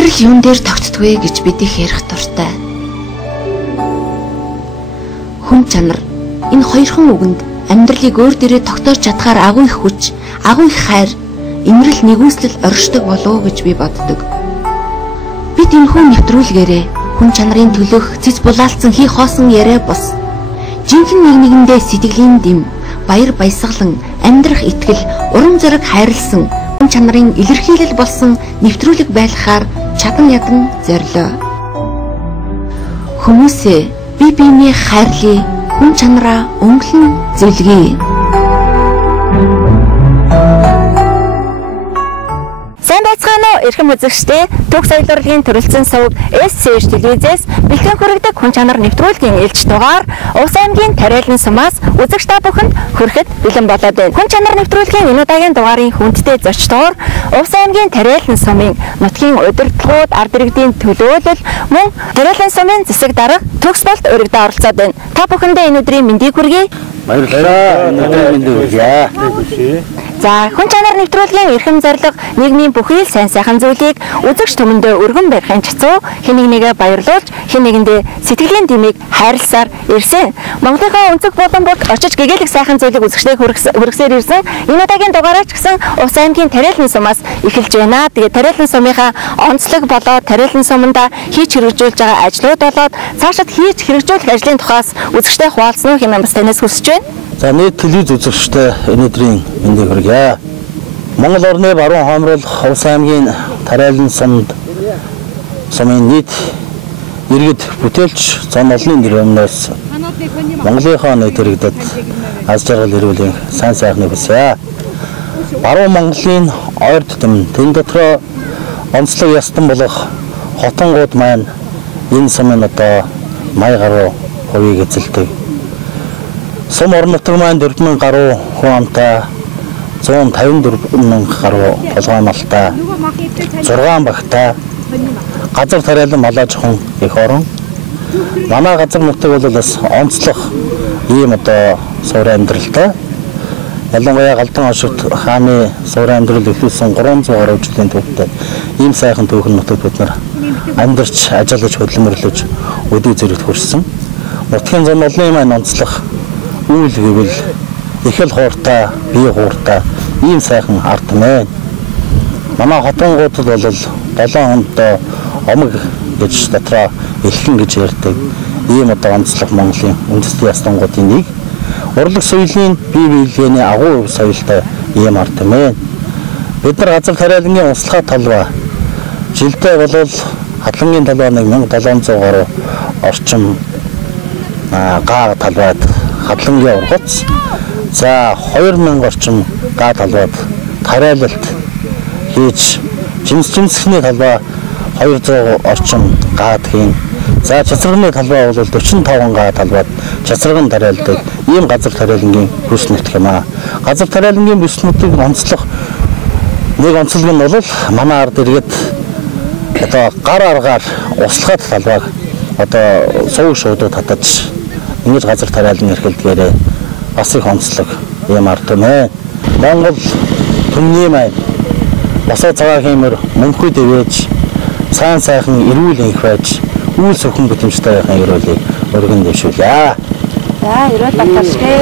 Амьдрал юун дээр тогтдгүй гэж бид их ярих дуртай. Хүн чанар энэ хоёрхан үгэнд амьдралыг өөр дээрээ тогтоож чадхаар агуу их хүч, агуу их хайр, имрэл нэгүслэл оршдог болов гэж би боддог. Бид энэхүү нэвтрүүлгээрээ хүн чанарын төлөөх цэц булаалцсан хий хоосон яриа бус. Жинхэнэ нэг нэгэндээ сэтгэлийн дэм, баяр баясгалан, амьдрах итгэл, урам зориг хайрлсан хүн чанарын илэрхийлэл болсон нэвтрүүлэг байлгахаар чадан ядан зорилоо. Хүмүүсээ бие биенээ хайрлая, хүн чанараа өнгөлн зөвлөе. Сайн байцгаана уу эрхэм үзэгчдээ. Төг соёл урлагийн төрөлцөн сувг SCH телевизээс бэлтгэн хүргэдэг хүн чанар нэвтрүүлгийн ээлж дугаар Увс аймгийн Тариалан сумаас үзэгч та бүхэнд хүрэхэд бэлэн болоод байна. Хүн чанар нэвтрүүлгийн энэ удаагийн дугаарын хүндтэй зочдоор Увс аймгийн Тариалан сумын нутгийн удирдлагууд, ард иргэдийн төлөөлөл, мөн Тариалан сумын засаг дарга төгс болт өргөдөө оролцоод байна. Та бүхэндээ энэ өдрийн мэндийг хүргэе. Баярлалаа. Мэндийг хүргэе. За, хүн чанар нэвтрүүлгийн эрхэм зорилго нийгмийн бүхий л сайн сайхан зүйлийг үзэгч түмэндээ өргөн барихын чацуу хэн нэгнийгээ баярлуулж, хэн нэгэндээ сэтгэлийн дэмийг хайрласаар ирсэн. Монголынхаа өнцөг болон бүрт очиж гэгээлэх сайхан зүйлийг үзэгчдээ хүргэсээр ирсэн. Энэ удаагийн дугаараа ч гэсэн Увс аймгийн Тариалан сумаас эхэлж байна. Тэгээд Тариалан сумынхаа онцлог болоод Тариалан суманда хийж хэрэгжүүлж байгаа ажлууд болоод цаашид хийж хэрэгжүүлэх ажлын тухаас үзэгчдээ хуваалцсан уу хэмээн бас танаас хүсэж байна. За, нийт телевиз үзэгчтэй энэ өдрийн мэндийг хүргье. Монгол орны баруун хоймруулах Увс аймгийн Тариалан сумын нийт иргэд бүтээлч зам олонний нэр өмнөөс Монголынхаа нийт иргэдэд аз жаргал эрүүлэн сайн сайхныг хүсье. Баруун Монголын ойр тутам тэн дотроо онцлог ястан болох хотонгууд маань энэ сумын одоо 80 гаруй хувийг эзэлдэг. Сум орон нутаг маань 4000 гаруй хүн амтай, 154 мянга гаруй толгой малтай, 6 багтай, газар тариалан малаж хүн их орон. Манай газар нутаг бол бас онцлог ийм одоо суур амьдралтай. Ялангуяа Галдан хошигт хааны суур амьдрал эхлүүлсэн 300 гаруй жилийн түүхтэй ийм сайхан түүхэн нутагт бид нар амьдарч, ажиллаж, хөдөлмөрлөж өдөө зэрэгт хүрсэн. Нутгийн зам олонний маань онцлог үйл гэвэл их л хууртай, бие хууртай ийм сайхан ард мэн. Манай хотонгуудад бол 7 хондоо омог гэж дотроо элхэн гэж ярьдаг ийм одоо онцлог Монголын үндэсний ястангуудын нэг. Урлаг соёлын бие биелгээний агуу соёлтой ийм ард мэн. Бид нар газар тариалангийн услахаа талбай жилдээ бол хадлангийн талбай 1700 гаруй орчим гаа талбайд хадлангийн ургац, за 2000 орчим гаа талбайд тариалалт хийж, жимсхний талбай 200 орчим гаад хийн. За чацрагны талбай бол 45 гаа талбайд чацраган тариалдаг ийм газар тариалангийн бүс нутг юм аа. Газар тариалангийн бүс нутгийг онцлох нэг онцлог нь бол манай ард иргэд одоо гар аргаар услахад талбайг одоо сувг шуудууд татаж ингэж газар тариалан эрхэлдгээрээ бас их онцлог юм ард мэ. Монгол түмний маань босоо цагаан хэмээр мөнхөд ивэж сайн сайхан эрүүл их байж үйл сөхөн бүтэмжтэй байхын өрөөлийг өргөн дэвшүүлье. За, эрүүл баталшгүй.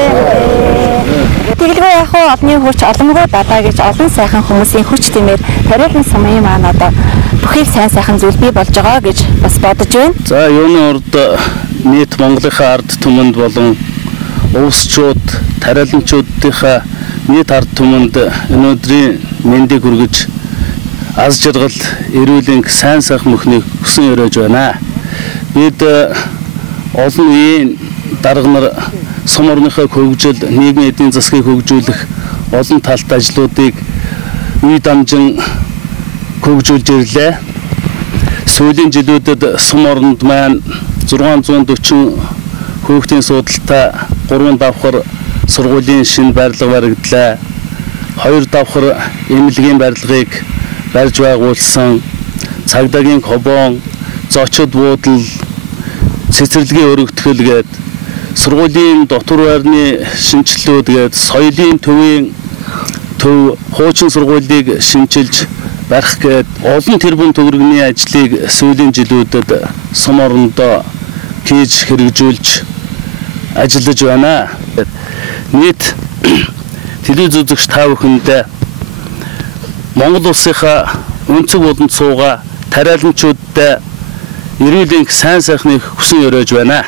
Тэгэлгүй яг хуу олонний хүч олонгүй дадаа гэж олон сайхан хүмүүсийн хүч тэмээр Тариалан сумын маань одоо бүхий сайн сайхан зүйл бий болж байгаа гэж бас бодож байна. За, юуны урд нийт Монголынхаа ард түмэнд болон увсчууд, тариаланчуудынхаа нийт ард түмэнд энэ өдрийн мэндийг хүргэж аз жаргал эрүүлэн сайн сайхан мөхнийг хүсэн өрөөж байна. Бид олон үеийн дарга нар сум орныхоо хөгжил, нийгмийн эдийн засгийг хөгжүүлэх олон талт ажлуудыг үе дамжин хөгжүүлж ирлээ. Сүүлийн жилүүдэд сум оронд маань 640 хүүхдийн судалтай 3 давхар сургуулийн шинэ барилга баригдлаа. 2 давхар эмнэлгийн барилгыг барьж байгуулсан. Цагдаагийн хобон, зочид буудал, цэцэрлэгийн өргөтгөл гээд сургуулийн дотор байрны шинжилгүүд гээд соёлын төвийн төв хуучин сургуулийг шинжилж барих гээд олон тэрбум төгрөгийн ажлыг сүүлийн жилүүдэд сум орондоо хийж хэрэгжүүлж ажиллаж байна. Нийт телевиз үзэгч та бүхэндээ Монгол улсынхаа өнцөг болонд суугаа тариаланчуудтай эрүүлийн сайн сайхныг хүсэн өрөөж байна.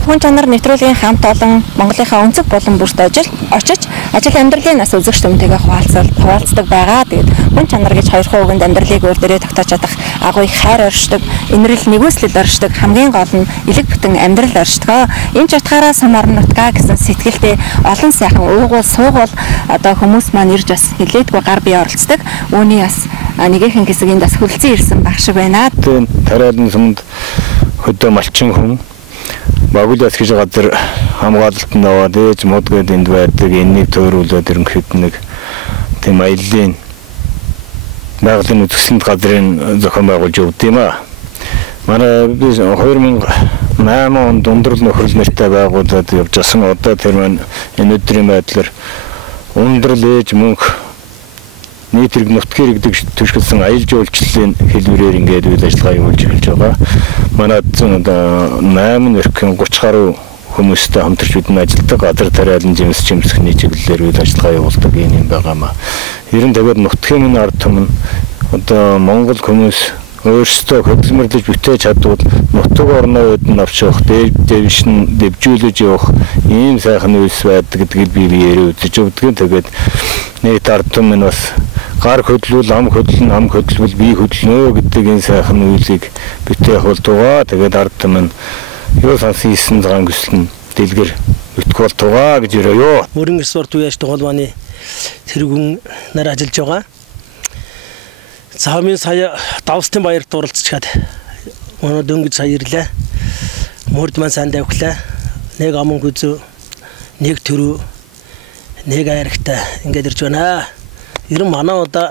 Хүн чанар нэвтрүүлгийн хамт олон Монголынхаа өнцөг болон бүрт очиж ажил амьдралын нас үзэгч түмтэйгээ хуваалцдаг байгаа. Тэгээд хүн чанар гэж хоёрхан үгэнд амьдралыг өөр дээрээ тогтоож чадах агуу их хайр оршдог, инрэл нэгүслэл оршдог, хамгийн гол нь элэг бүтэн амьдрал оршдог. Энэ ч утгаараа сум орон нутгаа гэсэн сэтгэлдээ олон сайхан уугуул суугуул одоо хүмүүс маань ирж бас нэлээдгүй гар бие оролцдог. Үүний бас нэгэн хэсэг энд бас хөлцөн ирсэн баг шиг байна. Тариалан сумд хөдөө малчин хүн Багуулаас гэж газар хамгаалалт нь аваад ээж модгээд энд байдаг энэнийг төөрүүлээд ерөнхийд нэг тийм аяллаа байгалийн үзэсгэлэнт газрын зохион байгуулж өгд юм аа. Манай би 2008 онд ундрал нөхрөл нэртэй байгуулад явж асан одоо тэр маань энэ өдрийн байдлаар ундрал ээж мөнх нийт хэрэг нутгийн иргэдэг төшгөлсөн аялал жуулчлалын хэлбэрээр ингээд үйл ажиллагаа явуулж эхэлж байгаа. Манай одоо 8 эрхэн 30 гаруй хүмүүстэй хамтарч бид ажилладаг газар тариалан жимс чимсхний чиглэлээр үйл ажиллагаа явуулдаг юм байгаамаа. Ер нь тэгээд нутгийн минь ард түмэн одоо Монгол хүмүүс өөрсдөө хөдөлмөрлөж бүтээж чадвал нутаг орноо өдөн авч явах, дэвшин дэвжүүлж явах ийм сайхан үйлс байдаг гэдгийг би биеэрээ үзэж өгдөг. Тэгээд нийт ард түмэн бас гар хөдлөл, ам хөдлөл, бие хөдлөнө гэдэг энэ сайхан үйлийг бүтээх болтугай. Тэгээд ард түмэн юу сансан хийсэн цагаан хүслэн дэлгэр бүтэх болтугай гэж өрөөё. Мөрөн спорт үеаш тоглоомны тэргүүн нар ажиллаж байгаа. Цаамын сая давстын баярт оролцчихад өнөө дөнгөж сая ирлээ. Мөрд маань сайн давхлаа. Нэг аман хүзүү, нэг төрөө, нэг айрагтай ингээд ирж байна. Ер нь манай одоо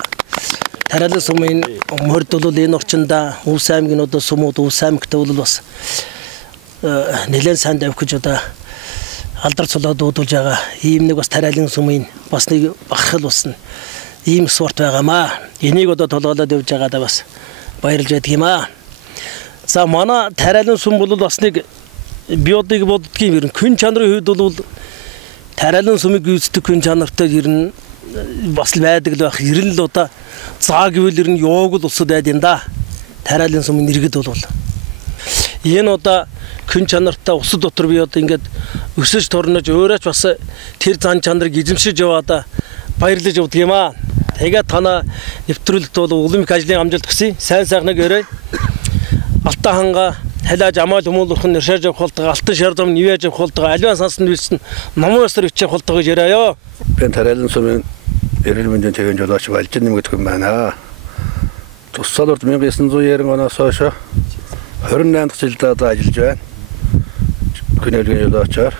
Тариалан сумын мөрд бол энэ орчинда Увс аймгийн одоо сумууд Увс аймагт бол бас нэлээд сайн давхиж одоо алдар цолоо дуудулж байгаа. Ийм нэг бас Тариалан сумын бас нэг бахархал басна. Ийм спорт байгаамаа. Энийг одоо толгоолоод явж байгаадаа бас баярлж байдаг юм аа. За манай Тариалан сум бол бас нэг биодыг боддгийн ер нь күн чанарын хувьд бол Тариалан сумыг гүйцэтгэх күн чанартай ер нь бас л байдаг л байх. Ер нь л одоо заа гэвэл ер нь ёог л улсад байд юм да. Тариалан сумын иргэд бол энэ одоо күн чанартай усад дотор би одоо ингээд өсөж торнож өөрөөч бас тэр зан чанарыг эзэмшиж яваадаа баярлаж явдаг юм аа. Тэгээд танаа нэвтрүүлэлт бол улимик ажлын амжилт хүсье. Сайн сайхныг өрөө. Алтан ханга халааж амаал хүмүүлэрхэн нэршээж явах болтойгоо алтан шардам нивэж явах болтойгоо аливаа сансанд билсэн номын өсөр бичих болтойгоо яриа. Би Тариалан сумын эрүүл мэндийн техник жолооч Балжин нэмэгдэх юм байна. Тусал урд 1990 оноос хойш 28 дахь жилдээ одоо ажиллаж байна. Күнэлгийн жолоочоор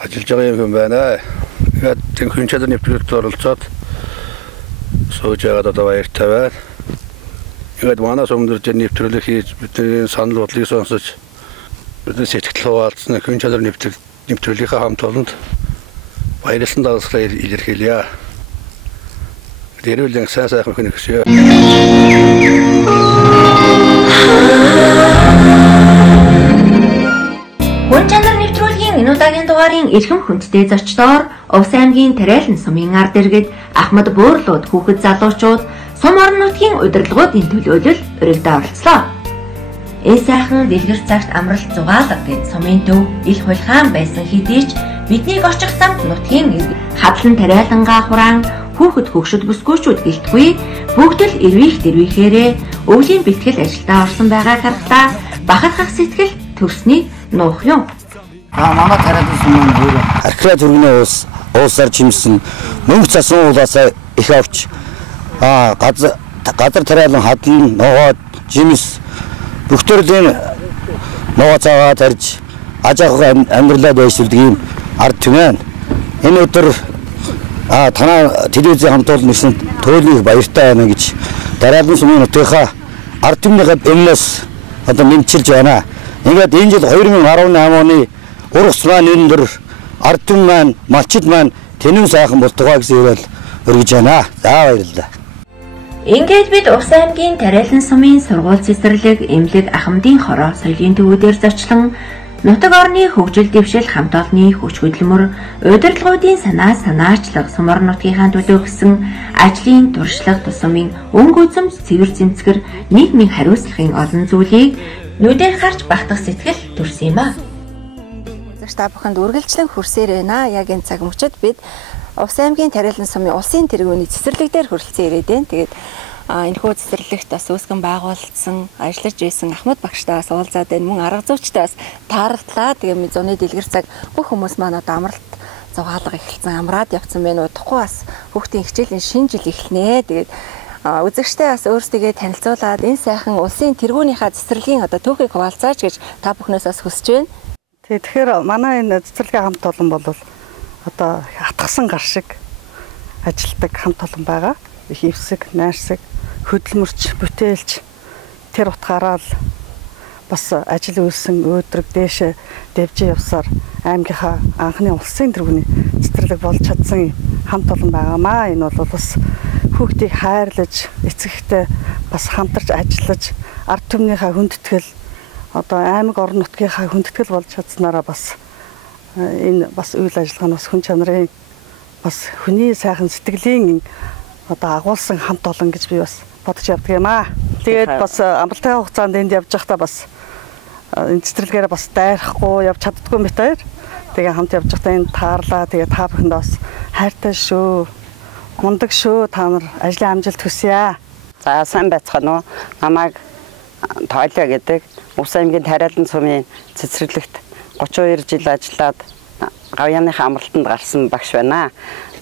ажиллаж байгаа юм байна. Тэгээд хүн чадвар нэвтрүүлэгт оролцоод сууж байгаад одоо баяртай байна. Тэгээд манай сумд нэвтрүүлэг хийж бидний санал бодлыг сонсож бидний сэтгэл хуваалцсан хүн чадвар нэвтрүүлгийнхаа хамт олонд баярлсан дагуулсаар илэрхийлье. Эрүүл сайн сайхан хүнийг хүсье. Хүн чанар нэвтрүүлгийн энэ удаагийн дугаарын эрхэм хүндтэй зочдоор Увс аймгийн Тариалан сумын ард иргэд Ахмад Бөөрлүүд хүүхэд залуучууд сум орон нутгийн удирдлагуудын төлөөлөл өргөдөө оролцлоо. Ээ сайхан дэлгэр цагт амралт зугаалгадаг сумын төв ил хулхаан байсан хэдий ч биднийг очих замд нутгийн хадлан Тариалангаа хураан хүүхэд хөгшөд бүсгүйчүүд гэлтгүй бүгд л эрвийхээрээ өвлийн бэлтгэл ажилдаа орсон байгааг харахтаа бахархах сэтгэл төрснийг нуух юм. Манай Тариалан сумын өөр архиа төргний уусаар чимсэн мөнгө цасан уулаасаа их авч газар Тариалан хадлан ногоод жимс бүхтөрлийн ногоо цаагаа тарж аж ахуйн амьдралаа байршуулдаг юм ард түмэн. Энэ өдөр танаа телевизийн хамт олон нэгсэнд туйлын баяртай байна гэж Тариалан сумын нутгийнхаа ард түмнийхээ өмнөөс одоо нэмчилж байна. Ингээд энэ жил 2018 оны урагс маань өндөр ард түмэн маань малчид маань тэнэн сайхан болтугай гэсэн уриал өргөж байна. За баярлалаа. Ингээд бид Увс аймгийн Тариалан сумын сургууль цэцэрлэг, эмнэлэг, ахмадын хороо, соёлын төвүүдээр зочлон нутаг орны хөгжил дэвшил хамт олонны хүч хөдөлмөр, удирдлагуудын санаачлах, сумар нутгийнхаа төлөө гэсэн ажлын туршлага тусамын өнгө үзэмж цэвэр зэмцгэр нийгмийн хариуцлагын олон зүйлийг нүдээр харж багтах сэтгэл төрсөн юм а. Та бүхэнд үргэлжлэн хүрсээр байна. Яг энэ цаг мөчид бид Увс аймгийн Тариалан сумын улсын тэргүүний цэцэрлэг дээр хүрэлцэн ирээд байна. Тэгээд энэхүү цэцэрлэгт бас үүсгэн байгуулсан, ажиллаж байсан Ахмад багштай бас уулзаад байна. Мөн арга зүйчтэй бас тааралдлаа. Тэгээд зуны дэлгэр цаг бүх хүмүүс маань одоо амралт зугаалга эхэлсэн, амраад явцсан байна. Удахгүй бас хүүхдийн хичээлийн шинэ жил эхэлнэ. Тэгээд үзэгчтэй бас өөрсдийгөө танилцуулаад энэ сайхан улсын тэргүүнийхээ цэцэрлэгийн одоо түүхийг хуваалцаач гэж та бүхнээс бас хүсэж байна. Тэгэхээр манай энэ цэцэрлэгийн хамт олон бол одоо хатгсан гар шиг ажилдаг хамт олон байгаа. Их эвсэг, найрсаг, хөдөлмөрч, бүтээлч тэр утгаараа л бас ажил үйлсэн өөдрөг дээшээ дэвжээ явсаар аймгийнхаа анхны улсын тэргүүний цэцэрлэг болж чадсан хамт олон байгаамаа. Энэ бол бас хүүхдийг хайрлаж, эцэгтэй бас хамтарч ажиллаж, ард түмнийхээ хүндэтгэл одоо аймаг орон нутгийнхаа хүндэтгэл болж чадсанараа бас энэ бас үйл ажиллагаа нь бас хүн чанарын бас хүний сайхан сэтгэлийн одоо агуулсан хамт олон гэж би бас бодож явдаг юм аа. Тэгээд бас амралтын хугацаанд энд явж байхдаа бас энэ цэцэрлэгээрээ бас дайрахгүй явж чаддгүй мэт баяр. Тэгээ хамт явж байхдаа энэ таарлаа. Тэгээ та бүхэнд бас хайртай шүү. Мундаг шүү. Та нар ажлын амжилт хүсье. За сайн байцгаана уу? Намайг Тойлоо гэдэг Увс аймгийн Тариалан сумын цэцэрлэгт 32 жил ажиллаад гавьяаныхаа амралтанд гарсан багш байна.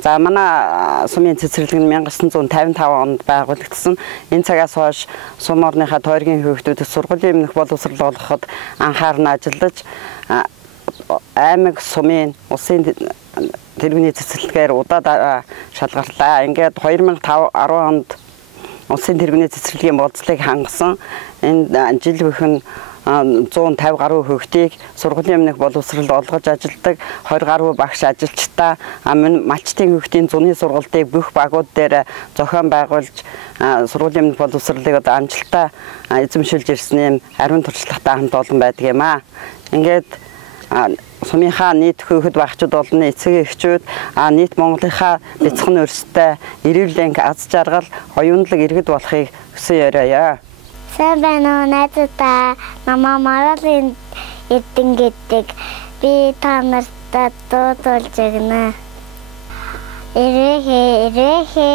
За манай сумын цэцэрлэг нь 1955 онд байгуулагдсан. Энэ цагаас хойш сум орныхаа тойргийн хүүхдүүдэд сургуулийн өмнөх боловсрол олгоход анхаарна ажиллаж аймаг сумын улсын тэргүүний цэцэрлэгээр удаа шалгарлаа. Ингээд 2005 10 онд улсын тэргүүний цэцэрлэгийн болцлыг хангасан. Энэ жил бүхэн 150 гаруй хүүхдийг сургуулийн өмнөх боловсрол олгож ажилдаг, 20 гаруй багш ажилчтай, малчтын хүүхдийн зуны сургалтыг бүх багууд дээр зохион байгуулж сургуулийн өмнөх боловсролыг одоо амжилттай эзэмшүүлж ирсэн юм ариун туршлагатай хамт олон байдаг юм аа. Ингээд сумынхаа нийт хүүхэд багчид олон эцэг эхчүүд нийт Монголынхаа бяцхан өрсөтэй эрүүлэнг аз жаргал, оюунлаг иргэд болохыг хүсэн ёроё. Сайн байна уу найзуудаа, намаа Маргалын Эрдэнэ гэдэг. Би та нартай дуу туулж өгнө. Эрэхэ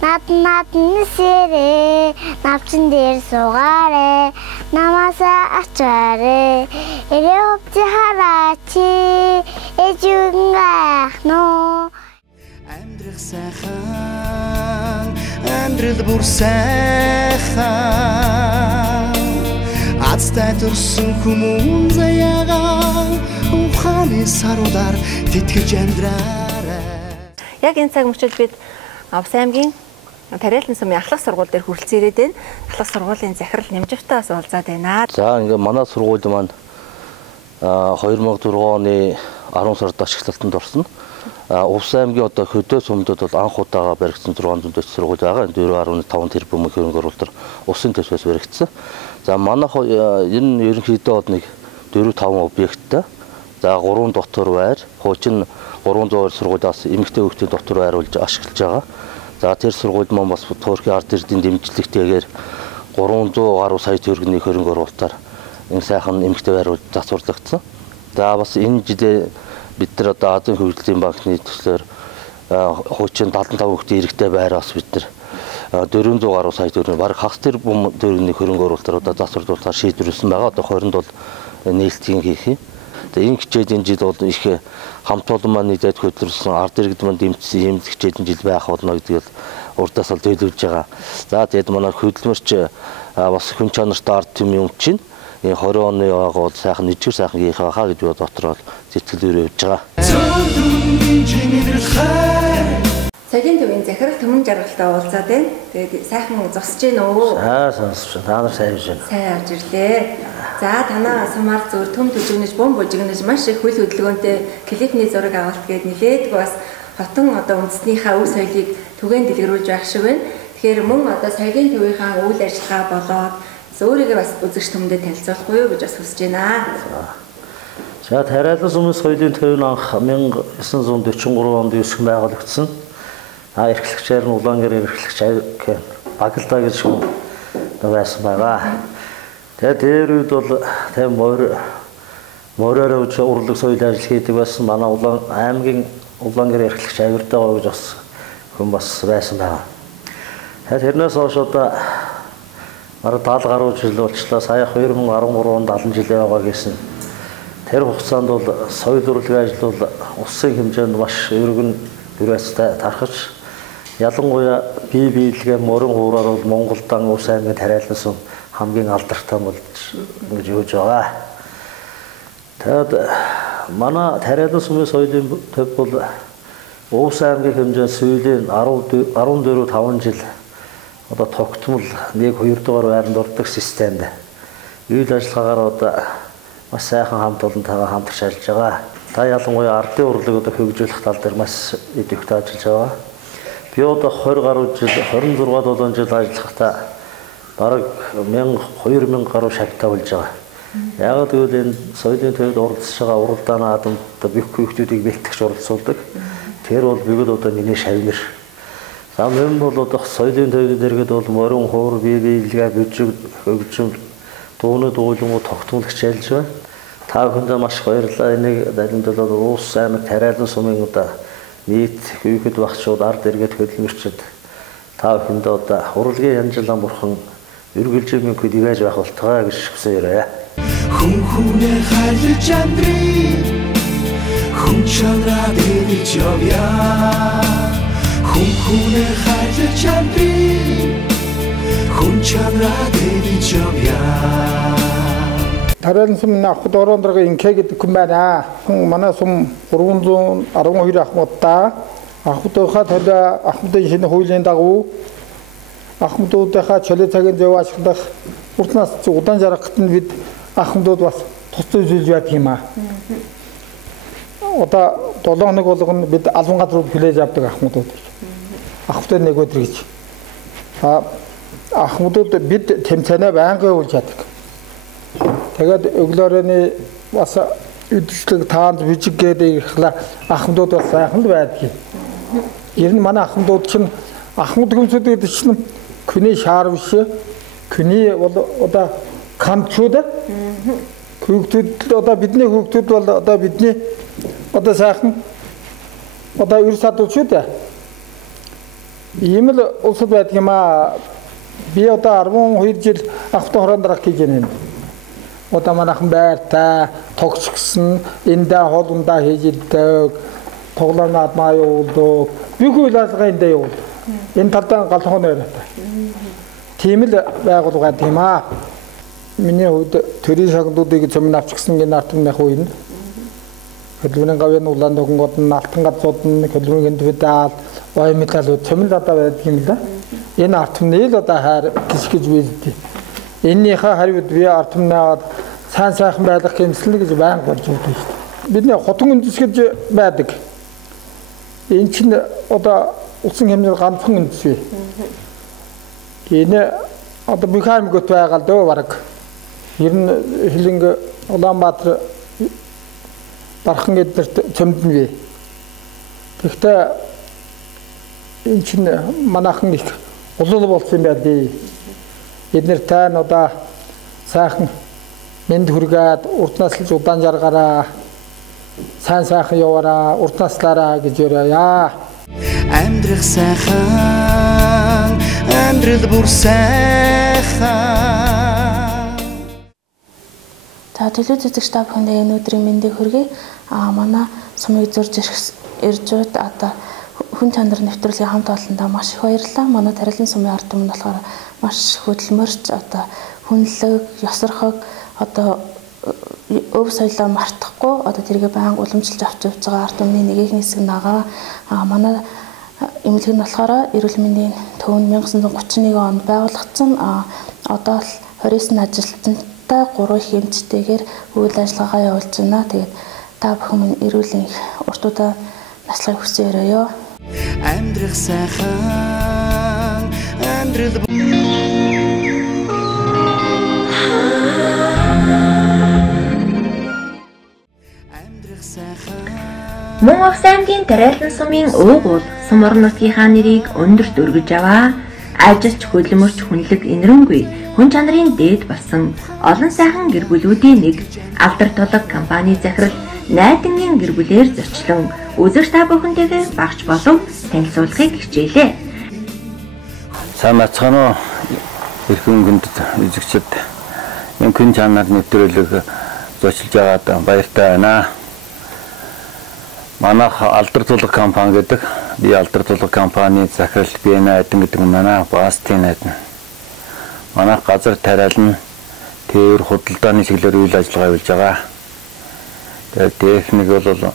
над нисэрэ навчин дээр суугаарэ намаасаа ачаарэ эрэ хөвчи хараач эжүн гахно амьдрах сайхан амьдрал бүр сайхан азтай төрсөн хүмүүн заяагаа ухааны саруудаар тэтгэж амьдраарай. Яг энэ цаг мөчид бид Увс аймгийн Тариалан сумын ахлах сургууль дээр хүрэлцэн ирээд байна. Ахлах сургуулийн захирал Нэмживтэй бас уулзаад байна. За ингээ манай сургууль маань 2004 оны 10 сард ашиглалтанд орсон. Увс аймгийн одоо хөдөө сумдад бол анх удаага баригдсан 600 сургууль байгаа. 4.5 тэрбум хөрөнгө оруулалтаар усын төсвөөс баригдсан. За манайх энэ ерөнхийдөө нэг 4-5 объекттай. За 3 дотор байр, хуучин 300 сургуулиас эмэгтэй хүүхдийн дотор байруулж ашиглаж байгаа. За тэр сургууль маань бас Туркийн ард эрдийн дэмжлэгтэйгээр 300 гаруй сая төгрөгийн хөрөнгө оруулалтаар энэ сайхан эмэгтэй байруулж засварлагдсан. За бас энэ жилээ бид нар одоо Азийн хөгжлийн банкны төслөөр хуучин 75 хүүхдийн иргэдэд байраас бид нар 400 гаруй сая төгрөгийн баг хагас тэрбум төгрөгийн хөрөнгө оруулалтаар одоо засварлуулахаар шийдвэрлсэн байгаа. Одоо 20-нд бол нээлтийн хийх юм. Тэгээ энэ хичээлийн жил бол их хамт олон маань нийлээд хөтлөрсөн ард иргэд маань дэмжсэн юм хичээлийн жил байх болно гэдгийг урдаас л төлөвлөж байгаа. За тэгээд манай хөдөлмөрч бас хүн чанартай ард түмэн юм чинь энэ 20 оны байгаа бол сайхан нэгжэр сайхан хийх байхаа гэж бод дотроо сэтгэлээр явж байгаа. Цагийн төвийн захирал Төмөн жаргалтай уулзаад байна. Тэгээд сайхан зогсож гин өө. Сонсож байна. Та нар сайн биш үү? Сайн авч ирлээ. За танаа сумаар зөв төм төжигнөж, бом бужигнөж маш их хөл хөдөлгөөнтэй клипний зураг авалт гээд нилээдэг бас хотон одоо үндэснийхээ өв соёлыг түгээн дэлгэрүүлж байх шиг байна. Тэгэхээр мөн одоо соёлын төвийнхаа үйл ажиллагаа болоод өөрийгөө бас үзэгч түмэндээ танилцуулах уу гэж бас хүсэж байна. За Тариалан сумын соёлын төв нь анх 1943 онд үүсгэн байгуулагдсан. Эрхлэгчээр нь Улаангэр эрхлэгч Багалдаа гэж хүн байсан байгаа. Тэгээд тэр үед бол тийм мороор урлаг соёл ажил хийдэг байсан. Манай аймгийн Улаангэр эрхлэгч Авирдаа гэж бас хүн бас байсан байгаа. Тэгээд тэрнээс хойш одоо бараг 70 гаруй жил болчлаа. Сая 2013 онд 70 жил яваа гэсэн. Тэр хугацаанд бол соёл урлагийн ажил бол улсын хэмжээнд маш өргөн бүрээстэй тархаж ялангуяа бие биелгээ морин хуураар бол Монголдан Ус аймгийн Тариалан сум хамгийн алдартай болж ингэж явж байгаа. Тэгэд манай Тариалан сумын соёлын төв бол Ус аймгийн хэмжээнд сүүлийн 14-5 жил одоо тогтмол 1-2 дугаар байранд ордог системд үйл ажиллагаагаар одоо маш сайхан хамт олонтойгоо хамтарч ажиллаж байгаа. Та ялангуяа ардын урлаг одоо хөгжүүлэх тал дээр маш идэвхтэй ажиллаж байгаа. Би одоо 20 гаруй жил 26-7 жил ажиллахдаа бараг 2000 гаруй шагтаа болж байгаа. Яг гэвэл энэ соёлын төвд оролцож байгаа уралдааны адамд бүх хүүхдүүдийг бэлтгэж оролцуулдаг. Тэр бол бүгд одоо миний шавнар. За мен бол одоо соёлын төвд дэргэд бол морин хуур бие биелгээ бүжиг хөгжим дууны дуулангууд тогтмолагч ажиллаж байна. Та бүхэндээ маш баярлалаа. Энийг далимдуулаад Ус аймаг Тариалан сумын одоо нийт хүүхэд багчууд ард иргэд хөдөлмөрчид та бүхэндээ одоо урлагийн янжлан бурхан үргэлжлэн хүлээж байх болтугай гэж хүсээрээ. Хүн хүнээ хайрлаж амьдрий. Хүн чанараа дэрэж явъя. Хүн хүнээ хайрлаж амьдрий. Хүн чанараа дэрэж явъя. Тариалан сумын ахуд ороондороо инкэ гэдэг хүн байна. Хүн манай сум 312 ахмадтай. Ахмадынхаа төлөө ахмадын шинэ хуулийн дагуу ахмадуудынхаа чөлөө цагийн зөв ашиглах уртнаас удаан жаргахад нь бид ахмадууд бас тусдаа үзүүлж байдаг юм аа. Одоо 7 хоног болгоно бид албан газрууд хүлээж авдаг ахмадууд. Ахмадын нэг өдөр гэж. Ахмадууд бид тэмцээнэ байнга явуулж чаддаг. Тэгээд өглөөрөний бас үдшилэг таанд бүжиг гэдэг ихлэ ахмадууд бас сайхан л байдаг. Ер нь манай ахмадууд чинь ахмад хүмүүсүүд гэдэг чинь хүний шаар биш. Хүний бол одоо камчууд. Хүүхдүүд одоо бидний хүүхдүүд бол одоо бидний одоо сайхан одоо өр садууд шүү дээ. Ийм л улсад байдаг юм аа. Би одоо 12 жил ахмадын хорон дараах гэж байна. Одоо манайхан байртай тогч гисэн эндээ хоолундаа хийж иддэг тоглоом наадмаа явуулдаг бүх үйл ажиллагаа эндээ явуулдаг энэ талдаа галхуу нойроотой тийм л байгуулга тийм аа миний хувьд төрийн шагналуудыг цөмн авч гисэн гин артмынх үеийн хөдөлмөрийн гавьяаны улаан догонгод нь алтан газрууд нь хөдөлмөрийн дэвдэл ой металлууд цөмн одоо байдаг юм л да энэ артмны л одоо хайр гэж бийдээ эннийхээ хариуд би артмнаад сайн сайхан байх гэмслэн гэж байнг болж өгдөг шүү дээ. Бидний хотон үндэс гэж байдаг. Энэ чинь одоо улсын хэмжээнд ганцхан үндэс бий. Энэ одоо бүх аймагт байгаа л дөө бараг. Ер нь Хилэнг Улаанбаатар Дархан гэдэрт цөмд нь бий. Гэхдээ энэ чинь манайхан их улуул болсон юм байдیں۔ Эднэр тань одоо сайхан мэнд хүргээд уртнаслж удаан жаргаараа сайн сайхан яваараа уртнаслаараа гэж яриа. Амьдрах сайхан амьдрал бүр сайхан. За телевиз үзэгч та бүхэндээ энэ өдрийн мэндийг хүргэе. Манай сумыг зурж ирж байгаад одоо хүн чанар нэвтрүүлгийн хамт олондоо маш их баярлалаа. Манай Тариалан сумын ард түмэн болохоор маш хөдөлмөрч одоо хүнлэг, ёсорхог одоо өв соёлоо мартахгүй одоо тэргээ байнга уламжилж авч явж байгаа ард түмний нэгэн хэсэг нагаа. Манай эмнэлэг нь болохоор эрүүл мэндийн төв нь 1931 онд байгуулагдсан. Одоо л 29 ажилтнтай 3 их эмчтэйгээр үйл ажиллагаа явуулж байна. Тэгээд та бүхэн эрүүлийн урт удаа наслахыг хүсье өрөөё. Амьдрах сайхан амьдрал Мөн Увс аймгийн Тариалан сумын уугуул сум орон нутгийнхаа нэрийг өндөрт өргөж аваа. Ажилч хөдөлмөрч хүнлэг инэрэнгүй хүн чанарын дээд болсон олон сайхан гэр бүлүүдийн нэг алдар тулаг компани захирал найдангийн гэр бүлээр зочлон үзэгч та бүхэнтэйгээ багш болов танилцуулахыг хичээлээ. Сайн бацгаана уу? Эрхэм гүндэд үзэгчид энэ хүн чанар нэвтрүүлэг зочлж байгаад баяртай байна. Манайх алдар тулаг компани гэдэг. Би алдар тулаг компани захирал би найдан гэдэг нь манай Бастин найдан. Манайх газар Тариалан тээвэр худалдааны чиглэлээр үйл ажиллагаа явуулж байгаа. Тэгээд техник бол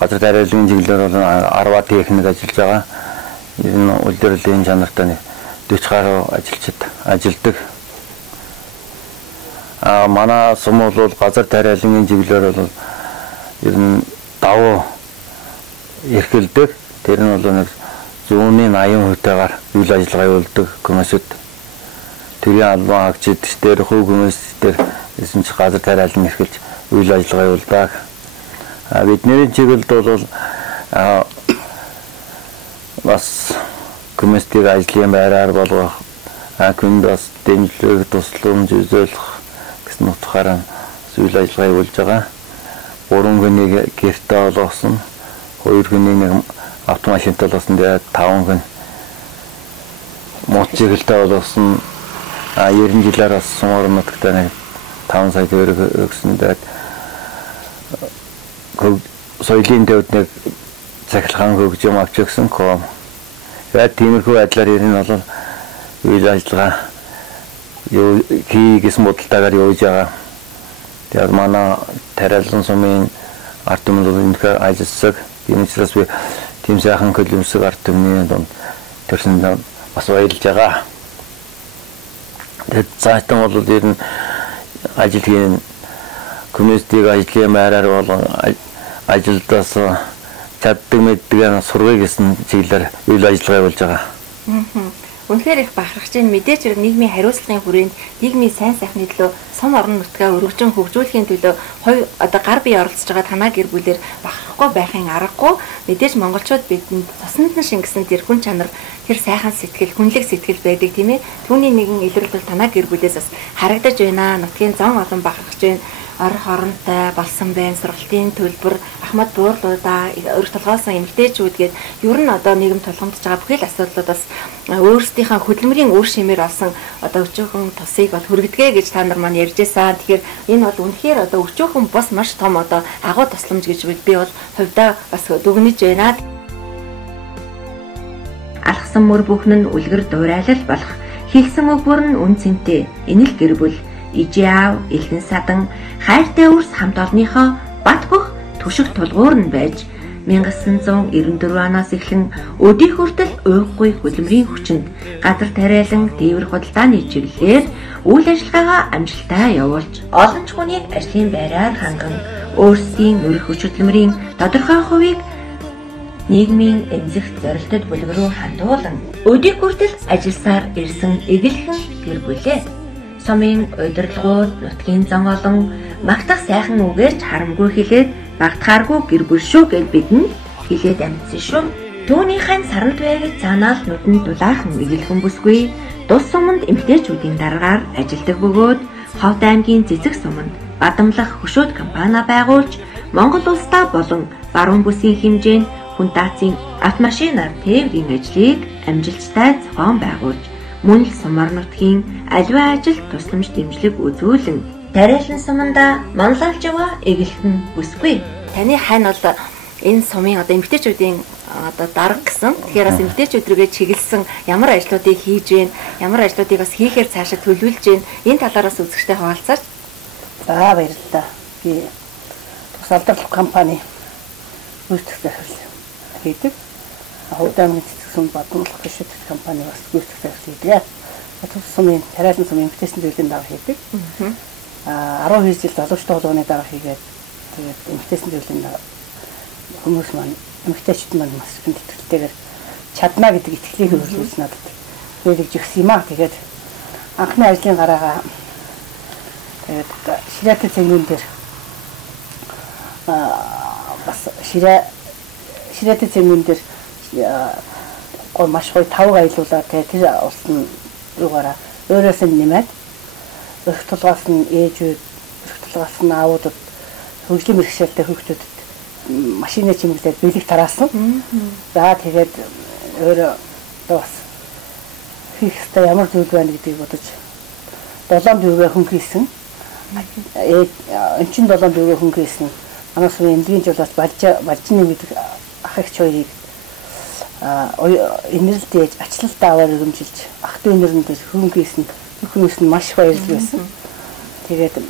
газар Тариалан чиглэлээр бол 10 техник ажиллаж байгаа. Энэ улирлын чанартай 40 гаруй ажилчид ажилдаг. Манай сум бол газар Тариалан чиглэлээр бол ер нь давуу эрхэлдэг. Тэр нь бол нэг зүүнний 80%-аар үйл ажиллагаа явуулдаг хүмүүсд тэрийн албан хаагчид дээр хөв хүмүүс дээр эсэн ч газар Тариалан эрхэлж үйл ажиллагаа явуулдаг. Бидний чиглэлд бол бас хүмүүсийн ажлын байраар болгох хүнд бас дэмжлэг тусламж үзүүлэх гэсэн утгаараа үйл ажиллагаа явуулж байгаа. 3 хүний гэртээ болгосон, 2 хүний нэг автомашинтай болсон, тэгээд 5 хүн мотоциклтай болгосон. 90 жилээр бас сум орон нутагт нэг 5 сая төгрөг өгсөн. Тэгээд соёлын төвд нэг цахилгаан хөгжим авч өгсөн ком. Тэгээд тиймэрхүү байдлаар ер нь бол үйл ажиллагаа хийгээс бодолтойгоор явж байгаа. Тэгээд манай Тариалан сумын ард түмэнд үнэхээр ажилласаг. Тийм учраас би тийм сайхан хөлөмсөг ард түмний донд төрсөн бас баярлж байгаа. Тэгээд цаатан бол ер нь ажил хийн хүмүүсийг ажлын байраар бол ажилдаас чаддаг мэддэг сургая гэсэн чиглэлээр үйл ажиллагаа явуулж байгаа. Үнэхээр их бахархаж байна. Мэдээж хэрэг нийгмийн хариуцлагын хүрээнд нийгмийн сайн сайхны төлөө сум орон нутгаа өргөжин хөгжүүлэхийн төлөө одоо гар бие оролцож байгаа танаа гэр бүлээр бахархгүй байхын аргагүй. Мэдээж монголчууд бидэнд тусанд нь шингэсэн тэр хүн чанар, тэр сайхан сэтгэл, хүнлэг сэтгэл байдаг тийм ээ. Түүний нэгэн илрэл бол танаа гэр бүлээс бас харагдаж байна. Нутгийн зан олон бахархаж байна. Орох оронтой болсон байна. Сургалтын төлбөр, ахмад буурлуудаа, өрх толгоосон эмэгтэйчүүд гээд ер нь одоо нийгэм тулгамдж байгаа бүхэл асуудлууд бас өөрсдийнхээ хөдөлмөрийн үр шимээр олсон одоо өчөөхөн тусыг бол хүргэдгээ гэж та нар маань ярьж байсан. Тэгэхээр энэ бол үнэхээр одоо өчөөхөн бас маш том одоо агуу тусламж гэж би бол хувьдаа бас дүгнэж байна. Алхсан мөр бүхэн нь үлгэр дуурайлал болох хэлсэн үг бүр нь үн цэнтэй. Энэ л гэр бүл ижаав, элдэн садан, хайртай үрс хамт олонныхоо бат бөх түшиг тулгуур нь байж 1994 оноос эхлэн өдий хүртэл уйггүй хөдөлмөрийн хүчинд газар Тариалан тээвэр худалдааны чиглэлээр үйл ажиллагаагаа амжилттай явуулж олон ч хүнийг ажлын байраар ханган өөрсдийн өрх хүч хөдөлмөрийн тодорхой хувийг нийгмийн эмзэгт зорилтод бүлэг рүү хандуулан өдий хүртэл ажилласаар ирсэн эгэлхэн гэр бүлээ. Сумын удирдлагууд нутгийн зан олон магтах сайхан үгээрч харамгүй хэлээд багтахааргүй гэр бүл шүү гэж бидэнд хэлээд амьдсан шүү. Түүнийхэн саранд байгаад цаанаал нүдэнд дулаахан эгэлхэн бүсгүй тус суманд эмэгтэйчүүдийн дараагаар ажилладаг бөгөөд Ховд аймгийн цэцэг суманд бадамлах хөшөөд компани байгуулж Монгол улстай болон баруун бүсийн хэмжээнд хүн даацын автомашинаар тээврийн ажлыг амжилттай зохион байгуулж мөн л сум орон нутгийн аливаа ажилд тусламж дэмжлэг үзүүлэн Тариалан суманда манлайлж байгаа эгэлхэн бүсгүй. Таны хань бол энэ сумын одоо эмэгтэйчүүдийн одоо дарга гэсэн. Тэгэхээр бас эмэгтэйчүүд рүүгээ чиглэсэн ямар ажлуудыг хийж байна, ямар ажлуудыг бас хийхээр цаашаа төлөвлөж байна. Энэ талаараас үзэгчтэй хуваалцаач. За баярлалаа. Би тус алдарлах компани гүйцэтгэх хийдэг. Ховд аймгийн цэцэг сум бадамлах хөшөөт компани бас гүйцэтгэх хийдэг. Тус сумын Тариалан сумын эмэгтэйчүүдийн зөвлөлийн дарга хийдэг. 12 жил залуучтай холбооны дарга хийгээд тэгээд эмэгтэйчүүдийн зөвлөлийн хүмүүс маань эмэгтэйчүүд маань маш их итгэлтэйгээр чадна гэдэг итгэлийг өөрлөж надад хэлж өгсөн юм аа. Тэгээд анхны ажлын гараагаа тэгээд ширээтэй цэнгүүн дээр бас ширээтэй цэнгүүн дээр маш гоё тав аялуулаа. Тэгээд тэр улсын руугаараа өөрөөс нь нэмээд өрх тулгаас нь ээжүүд, өрх тулгаас нь аавуудад хөгжлийн бэрхшээлтэй хүүхдүүдэд машинаа чимэглээд бэлэг тараасан. За тэгээд өөрөө бас хийх ёстой ямар зүйл байна гэдгийг бодож 7 бивгээ хөнгөсөн. Эн чин 7 бивгээ хөнгөсөн. Манайс эмнэлгийн жуулаас Балжины гэдэг ах эгч хоёрыг инэрэлт ээж ачлалт аваар өргөмжилж ах дүү нэрэнд хөнгөсөн. Хүмүүс нь маш баярлж байсан. Тэгээд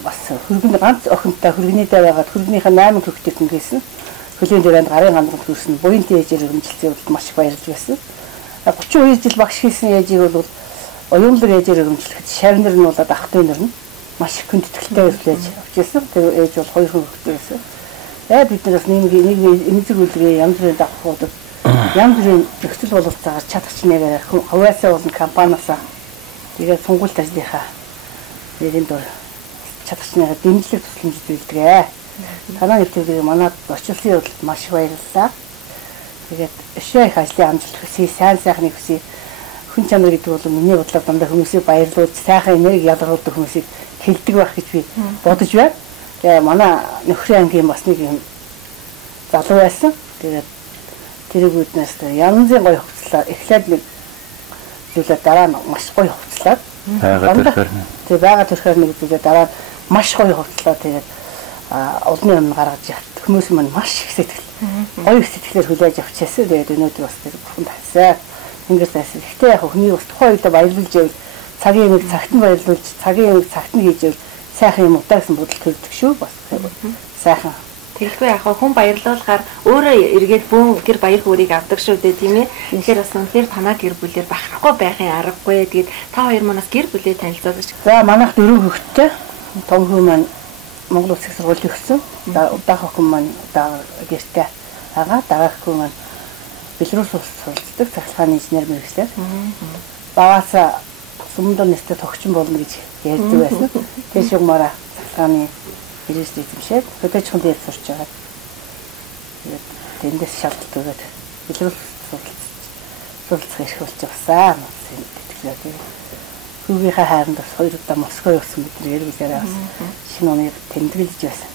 бас хөргөнд ганц охинтой хөргөнийдээ байгаад хөргөнийхээ 8 хүүхдийг хөнгөсөн. Хөлийн дээрээ гарын гандранд хүрсэн буянт ээжээр өргөмжилсэн үед маш их баярлж байсан. 32 жил багш хийсэн ээжийг бол оюунлаг ээжээр өргөмжлөхөд шавнар нь болоод ах дүү нар нь маш их хүндэтгэлтэй өглөөж авчихсан. Тэр ээж бол 2 хүүхэдтэй байсан. Бид нараас нэг эмзэг үлгээ янз бүрийн давхуудад янз бүрийн нөхцөл боловсроор чадах чинээгээр хаваасаа болон компаниасаа тэгээд сонгуульт ажлынхаа нэрийн дор чадах чинээгээр дэмжлэг тусламж үзүүлдэг. Танаа нэвтрүүлгийг манад орчуулсан явдлад маш их баярлалаа. Тэгээд өшөө их ажлын амжилт хүсье, сайн сайхныг хүсье. Хүн чанар гэдэг бол миний бодлоор дандаа хүмүүсийг баярлуулж, сайхан энерги ялгаруулдаг хүмүүсийг хэлдэг байх гэж би бодож байна. Тэгээ манай нөхрийн ангийн бас нэг юм залуу байсан. Тэгээд тэрийг үүднээс янзын гоё хувцлаа эхлээд нэг зүйлээ дараа нь маш гоё хувцлаад тэгээ байгаа төрхөөр нэг зүйлээ дараа маш гоё хувцлаа. Тэгээд олонний өмнө гаргаж явт хүмүүс маань маш их сэтгэл гоё сэтгэлээр хүлээж авчихсан. Тэгээд өнөөдөр бас тэр бүхэн тавьсан. Ингээд байсан. Гэхдээ яг хүний бас тухайн үед баярлуулж байвал цагийн нэг цагт нь баярлуулж цагийн нэг цагт нь хийж байвал сайхан юм удаа гэсэн бодол төрдөг шүү. Бас сайхан. Тэгэхгүй яг хүн баярлуулахаар өөрөө эргээд бүүн гэр баяр хөөргийг авдаг шүү дээ, тийм ээ. Тэгэхээр бас үнэхээр танаа гэр бүлээр бахархгүй байхын аргагүй. Тэгээд та хоёр манаас гэр бүлээ танилцуулж. За манайх 4 хүүхэдтэй. Том хүү маань Монгол Улсын сургуульд өгсөн. Удаах охин маань гэртээ байгаа. Дараах хүү маань Белорус улсад суралцдаг цахилгааны инженер мэргэжлэр. Багаасаа Сумдон нэстэ тогтчин болно гэж ярьдаг байсан. Тэр шугмаараа цахилгааны мэргэжлэр эзэмшээд хөдөөж хүнд сурч байгаа. Тэгээд тэндээс шалгалт өгөөд Белорус суралцах эрх болж авсан. Хүүгийнхээ хайранд бас 2 удаа Москва явсан мэт ярилгаараа бас шинэ оныг тэмдэглэж байсан.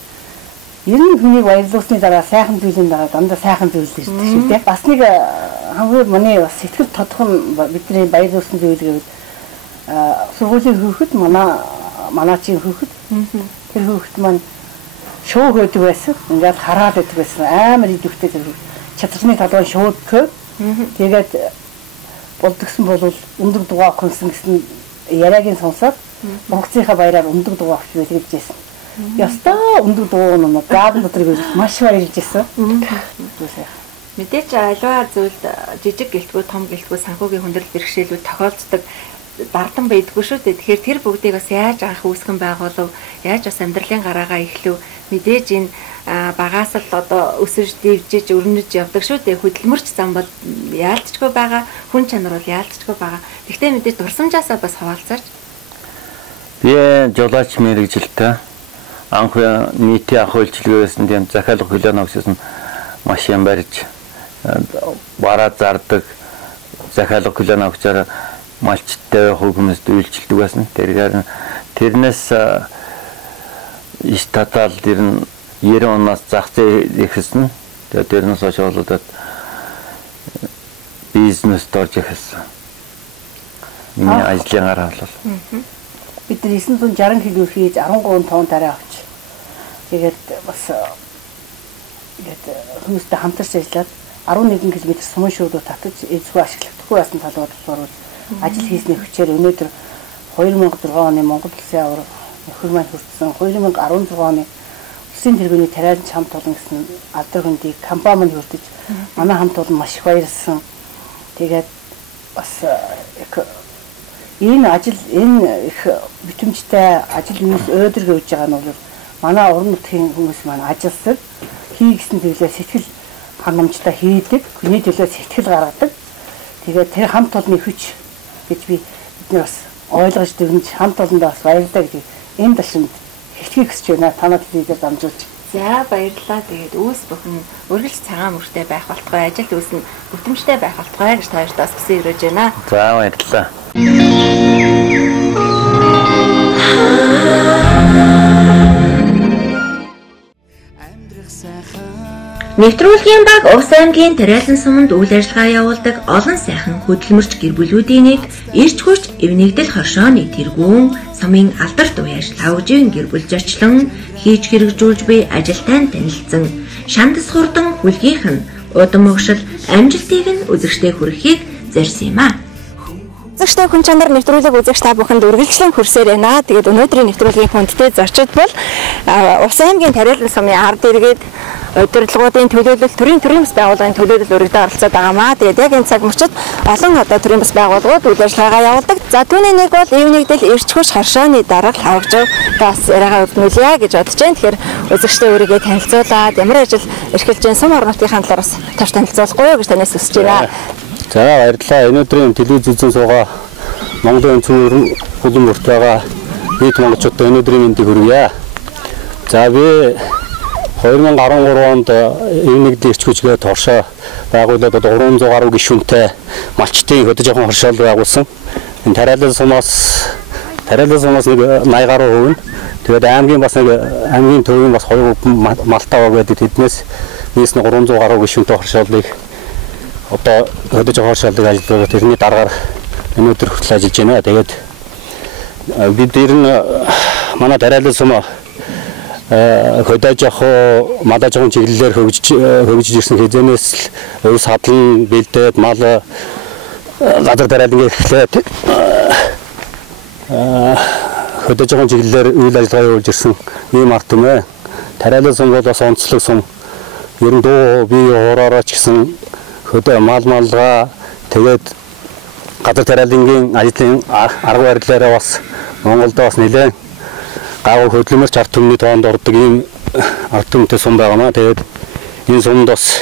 Ер нь хүнийг баярлуулсны дараа сайхан зүйлийн дараа дандаа сайхан зүйл ирдэг шүү дээ. Бас нэг хамгийн манай бас сэтгэл тодхон бидний баярлуулсан зүйл гэвэл сургуулийн хүүхэд манайчийн хүүхэд тэр хүүхэд маань шоу хийдэг байсан. Ингээд хараад байдаг байсан. Амар идэвхтэй тэр чадрны талбай шоуд гэх. Тэгээд болдгсон бол өндөр дугаа хүнсэн гэсэн яриагийн сонсоод Монголынхаа баяраар өндөр дугаа авч хэлж байсан. Ястаа өндөр дугаа нь гаадын дотрыг маш баярлж байсан. Мэдээж аливаа зүйлд жижиг гэлтгүй том гэлтгүй санхүүгийн хүндрэл бэрхшээлүүд тохиолддог дардан байдгүй шүү дээ. Тэгэхээр тэр бүгдийг бас яаж анх үүсгэн байгуулав, яаж бас амьдралын гараагаа эхлэв, мэдээж энэ багаас л одоо өсөж дэвжиж өрнөж явдаг шүү дээ. Хөдөлмөрч зам бол яалтчгүй байгаа, хүн чанар бол яалтчгүй байгаа. Гэхдээ мэдээж дурсамжаасаа бас хаваалцаач. Би жолооч мэрэгжилтэй анх нийтийн ах үйлчилгээсэн тийм захиалга хөлөө өгсөн машин барьж бараа зардаг захиалга хөлөө өгчээр малчтай хүмүүсд үйлчилдэг байсан. Тэрнээс иш татал дэр нь 90 оноос зах зээл ихсэн. Тэгээд тэрнээс хойш болоод бизнест орж ихсэн. Миний ажлын гараа бол бид 960 кг хийж 13 тонн тарай авч. Тэгээд бас ингээд хүмүүстэй хамтарч ажиллаад 11 км сумын шүүдүүд татаж эзгүй ашиглахдаггүй байсан талууд суурж ажил хийсний хүчээр өнөөдөр 2006 оны Монгол Улсын авар нөхөр маань хүртсэн 2016 оны Улсын тэргүүний Тариалан хамт олон гэсэн алдар хөндийг компани хүртэж манай хамт олон маш их баярлсан. Тэгээд бас энэ их битэмжтэй ажил юмс өөдрөг явж байгаа нь бол манай уран нутгийн хүмүүс маань ажилсаг хий гэсэн зүйлээ сэтгэл ханамжтай хийдэг, хүний төлөө сэтгэл гаргадаг. Тэгээд тэр хамт олонны хүч гэж бид нар бас ойлгож дүгнж хамт олондоо бас баярлалаа гэж энэ ташинд хэлхийг хүсэж байна. Танад хэлээд дамжуулж. За баярлалаа. Тэгээд үүс бүхэн үргэлж цагаан мөртэй байх болтугай, ажил үүс нь бүтэмжтэй байх болтугай гэж таашдаас хүсэж ирж байна. За баярлалаа. Нэвтрүүлгийн баг Увс аймгийн Тариалан суманд үйл ажиллагаа явуулдаг олон сайхан хөдөлмөрч гэр бүлүүдийн нэг ирж хурж эвнэгдэл хоршооны тэргүүн сумын алдарт уяаж лавжийн гэр бүл зочлон хийж хэрэгжүүлж буй ажилтай танилцсан шандас хурдан хүлгийнх нь удам өгшил амжилтыг нь үзэгчтэй хүрэхийг зорьсон юм а. Үзэгчтэй хүн чанар нэвтрүүлэг үзэгч та бүхэнд үргэлжлэн хүрсээр байна. Тэгээд өнөөдрийн нэвтрүүлгийн хүндтэй зорчид бол Увс аймгийн Тариалан сумын ард иргэд удирдлагуудын төлөөлөл төрийн бас байгууллагын төлөөлөл өргөдөө оролцоод байгаамаа. Тэгээд яг энэ цаг мөчид олон төрийн бас байгууллагууд үйл ажиллагаагаа явуулдаг. За түүний нэг бол эвнэгдэл эрч хүч хоршооны дарга хавгжав бас яриагаа өвдмөлье гэж бодож байна. Тэгэхээр үзэгчтэй өөрийгөө танилцуулаад ямар ажил эрхэлж байгаа сум орнотын талаар бас тавьж танилцуулахгүй юу гэж танаас хүсэж байна. За баярлалаа. Өнөөдрийн телевиз үзэн суугаа Монголын цөөн хөлөн бүрт байгаа нийт монголчуудад өнөөдрийн мэндийг хүргье. За би 2013 онд эвнэгдэл эрч хүчгээ торшоо байгуулад одоо 300 гаруй гишүүнтэй малчтын хөдөө жоохон хоршоол байгуулсан. Энэ Тариалан сумаас нэг 80 гаруй хувь. Тэгээд аймгийн бас нэг аймгийн төвийн бас 2 малтаа байдаг тэднээс нийс нь 300 гаруй гишүүнтэй хоршоолыг одоо хөдөө жоохон хоршоолыг ажилладаг. Тэрний дараагаар өнөөдөр хүртэл ажиллаж байна. Тэгээд бид ер нь манай Тариалан сум хөдөө жоохон мадаа жоохон чиглэлээр хөгжиж ирсэн хэзэнээс л өвс хадлан бэлдээд мал гадар тариалан гэхлээр хөдөө жоохон чиглэлээр үйл ажиллагаа явуулж ирсэн ийм ард түмээ. Тариалан сум бол бас онцлог сум. Ер нь дуу бие хоороороо ч гэсэн хөдөө малгаа тэгээд гадар тариалангийн ажлын арга барилаараа бас Монголд бас нэлээд гавь хөдөлмөрч ард түмний тоонд ордог ийм ард түмтэй сум байгаамаа. Тэгээд энэ сумд бас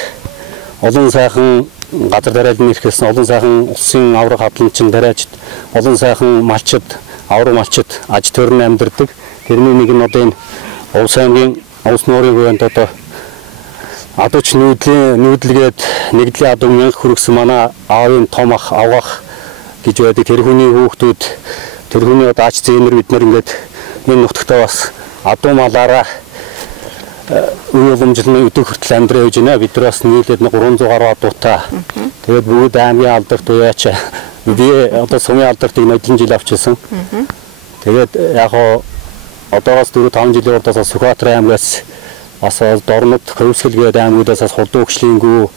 олон сайхан газар тариалан нэрхэлсэн олон сайхан улсын авраг хадламчин тариачд олон сайхан малчид авраг малчид аж төрн амьдардаг. Тэрний нэг нь одоо энэ Увс аймгийн Увс нуурын хувьд одоо адууч нүүдлгээд нэгдлийн адуу мянга хүргэсэн манай аавын том ах авгах гэж байдаг. Тэр хүний хүүхдүүд тэр хүний одоо ач зээнэр бид нар ингээд энэ нутагтаа бас адуу малаараа үе уламжлалын өдөр хүртэл амьдраа явж байна. Бид нар бас нийлээд 300 гаруй адуутай. Тэгээд бүгд аймгийн алдарт уяач би одоо сумын алдартыг нодлон жил авчихсан. Тэгээд яг одоогоос 4-5 жилийн урдаас Сүхбаатар аймгаас бас Дорнод Хөвсгөл гээд аймагудаас хурдан хөгжлийнхүү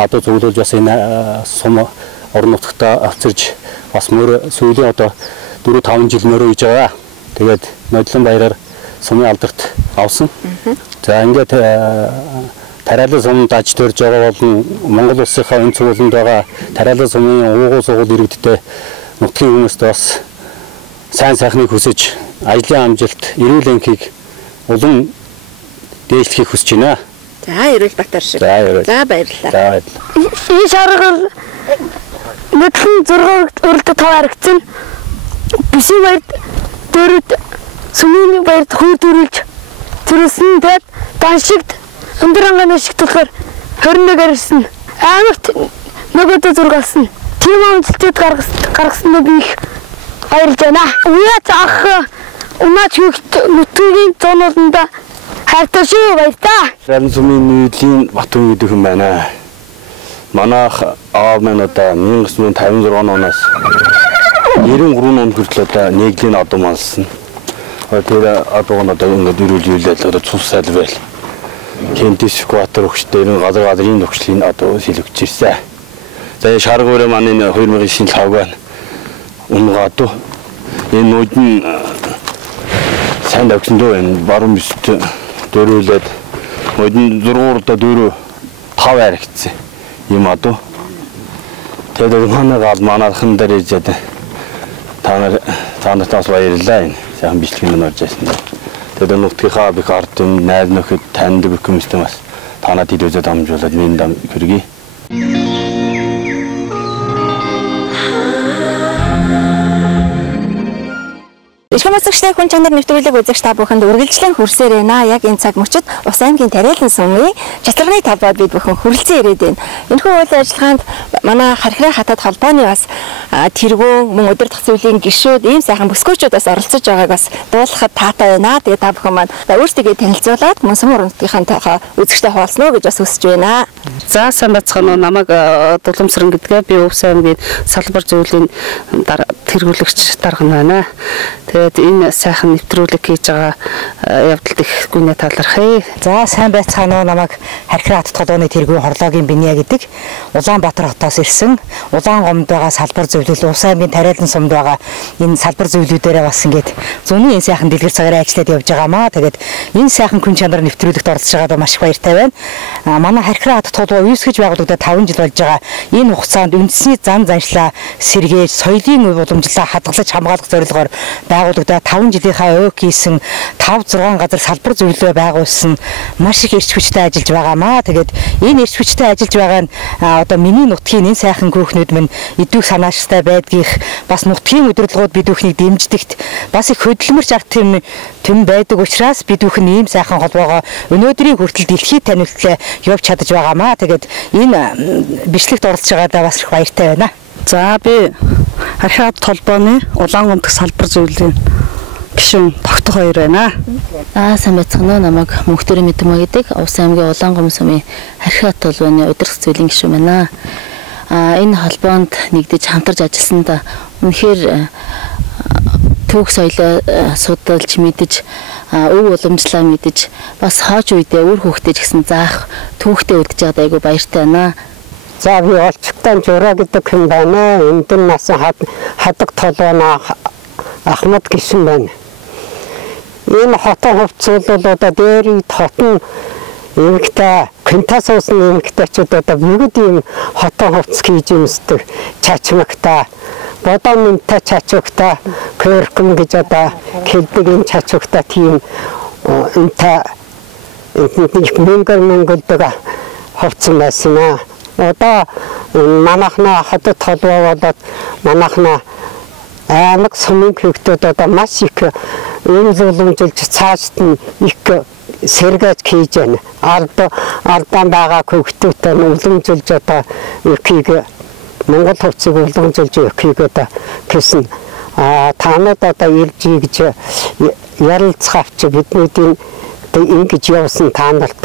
адуу зөвлөж бас энэ сум орон нутгата авчирж бас мөр сүүлийн одоо 4-5 жил мөрөө хийж байгаа. Тэгээд нодлон баяраар сумын алдарт авсан. За ингээд Тариалан сумд аж төрж байгаа бол Монгол улсынхаа энэ цугланд байгаа Тариалан сумын уугуул сугуул иргэдтэй нутгийн хүмүүст бас сайн сайхныг хүсэж ажлын амжилт, эрүүл энхийг улам дээшлэхийг хүсэж байна. За эрүүл батар шиг. За баярлалаа. За баярлалаа. Энэ шаргал мэдлэн 6 өрөлтөд тав харагдсан. Бишийн баярд дөрөд сүмийн баярд хүү дөрүүлж зүрсэн тэгээд даншигт өндөр ангааны шиг болохоор 21 арьсан. Аймагт нөгөөдөө 6-аас нь тийм амжилтад гаргасан нь би их баярлж байна. Уяач ах унаач хүүхд нутгийн зоонолонда хайртай шүү баярлаа. Тариалан сумын нийтлийн Батүн гэдэг хүн байна. Манайх аав маань одоо 1956 оноос 93 он хүртэл одоо нэгдлийн адуу малсан. Тэр адуу нь одоо ингээд ирүүлээд одоо цус сайл байл. Кентис Сүхбаатар өгчтэй газрын өгчлийн адуу сэлгэж ирсэн. За шаргуурэ маань 2009 5 байна. Унгаадуу энэ нүүд нь сайн давсан дөө энэ баруун бишт дөрүүлээд нүүд 6 4 5 харагдсан юм адуу. Тэгээд манайхан дээр ирээд та нартаас баярлалаа. Сайн бичлэг нь орж ирсэн. Тэгээд нутгийнхаа бих ард найз нөхөд таньдаг хүмүүстэй бас та надад үзэж дамжуулаад миний хүргэе. Ишгэмэсгчтэй хүн чанар нэвтрүүлэг үзэгч та бүхэнд үргэлжлэн хүрсээр байна. Яг энэ цаг мөчид Ус аймгийн Тариалан сумын чатлагны талбайд бид бүхэн хүрэлцэн ирээд байна. Энэхүү үйл ажиллагаанд манай Хархираа хатад холбооны бас тэргүүн мөн удирдах зүйлийн гишүүд ийм сайхан бүсгүүчүүд бас оролцож байгааг бас дуулахад таатай байна. Тэгээ та бүхэн маань өөрсдөө танилцуулаад мөн сум урлагийнхантайгаа үзэгчтэй хуваалцно гэж бас хүсэж байна. За сайн бацхан намайг Дулумсран гэдгээ би Ус аймгийн салбар зөвлөлийн тэргүүлэгч дарган байна. Тэгээд энэ сайхан нэвтрүүлэг хийж байгаа явдалд их гүнээ талархъя. За сайн байцгаана уу, намайг Хархираа хатад холбооны тэргүүн хорлоогийн Биния гэдэг Улаанбаатар хотоос ирсэн. Улаангомд байгаа салбар зөвлөл, Ус аймгийн Тариалан сумд байгаа энэ салбар зөвлөлүүдээрээ бас ингээд зуны энэ сайхан дэлгэр цагаараа ажиллаад явж байгаамаа. Тэгээд энэ сайхан хүн чанар нэвтрүүлэгт оролцож байгаад маш их баяртай байна. Манай Хархираа хатад холбоо үүсгэж байгуулагдаад 5 жил болж байгаа. Энэ хугацаанд үндэсний зан заншлаа сэргээж, соёлын уламжлалаа хадгалж хамгаалах зорилгоор байгуулагдаад 5 жилийнхаа өөг хийсэн 5-6 газар салбар зөвлөлөө байгуулсан маш их эрч хүчтэй ажиллаж байгаамаа. Тэгээд энэ эрч хүчтэй ажиллаж байгаа нь одоо миний нутгийн энэ сайхан хүүхнүүд минь идвэх санаачтай байдгийх, бас нутгийн удирдлагууд бид бүхнийг дэмждэгт бас их хөдөлмөрч арга түмэн байдаг учраас бид бүхэн ийм сайхан холбоогоо өнөөдрийн хүртэл дэлхийд таниултлаа явж чадаж байгаамаа. Тэгээд энэ бичлэгт оролцож байгаадаа бас их баяртай байна. За би Хархираа холбооны Улаангомд салбар зөвлөлийн гишүүн тогтох хоёр байна. Сайн байцгаана уу, намайг Мөнхтөрийн Мэдмэ гэдэг Ус аймгийн Улаангом сумын Хархираа холбооны удирдах зөвлөлийн гишүүн байна. Энэ холбоонд нэгдэж хамтарч ажилласанд үнэхээр түүх соёлоо судалж мэдэж, өв уламжлаа мэдэж, бас хойч үедээ үр хүүхдээ ч гэсэн заах түүхтэй үлдэж байгаад айгүй баяртай байна. За би олчтой жураа гэдэг хүн байна. Эндэн насан хадаг толгойн Ахмад гисэн байна. Энэ хотон хувцсуулал одоо дээр хотон эмэгтэй квинтас уусан эмэгтэйчүүд одоо бүгд ийм хотон хувцс хийж юмсдаг. Чачмагтай, бодомнтай чачмагтай, көркөм гэж одоо хэлдэг энэ чачмагтай тийм энтэй мэнгэр хувцсан байсан. Одоо манайхна хатад толгой болоод манайхна аймаг сумын хүүхдүүд одоо маш их энэ зөвлөмжилж цаашд нь их сэргэж хийж байна. Алдаан байгаа хүүхдүүдтэй үлэмжилж одоо ихийг Монгол хувцсыг үлэмжилж ихийг одоо гэсэн танад одоо ирж гэж ярилцах авч бидний ингэж явсан та нарт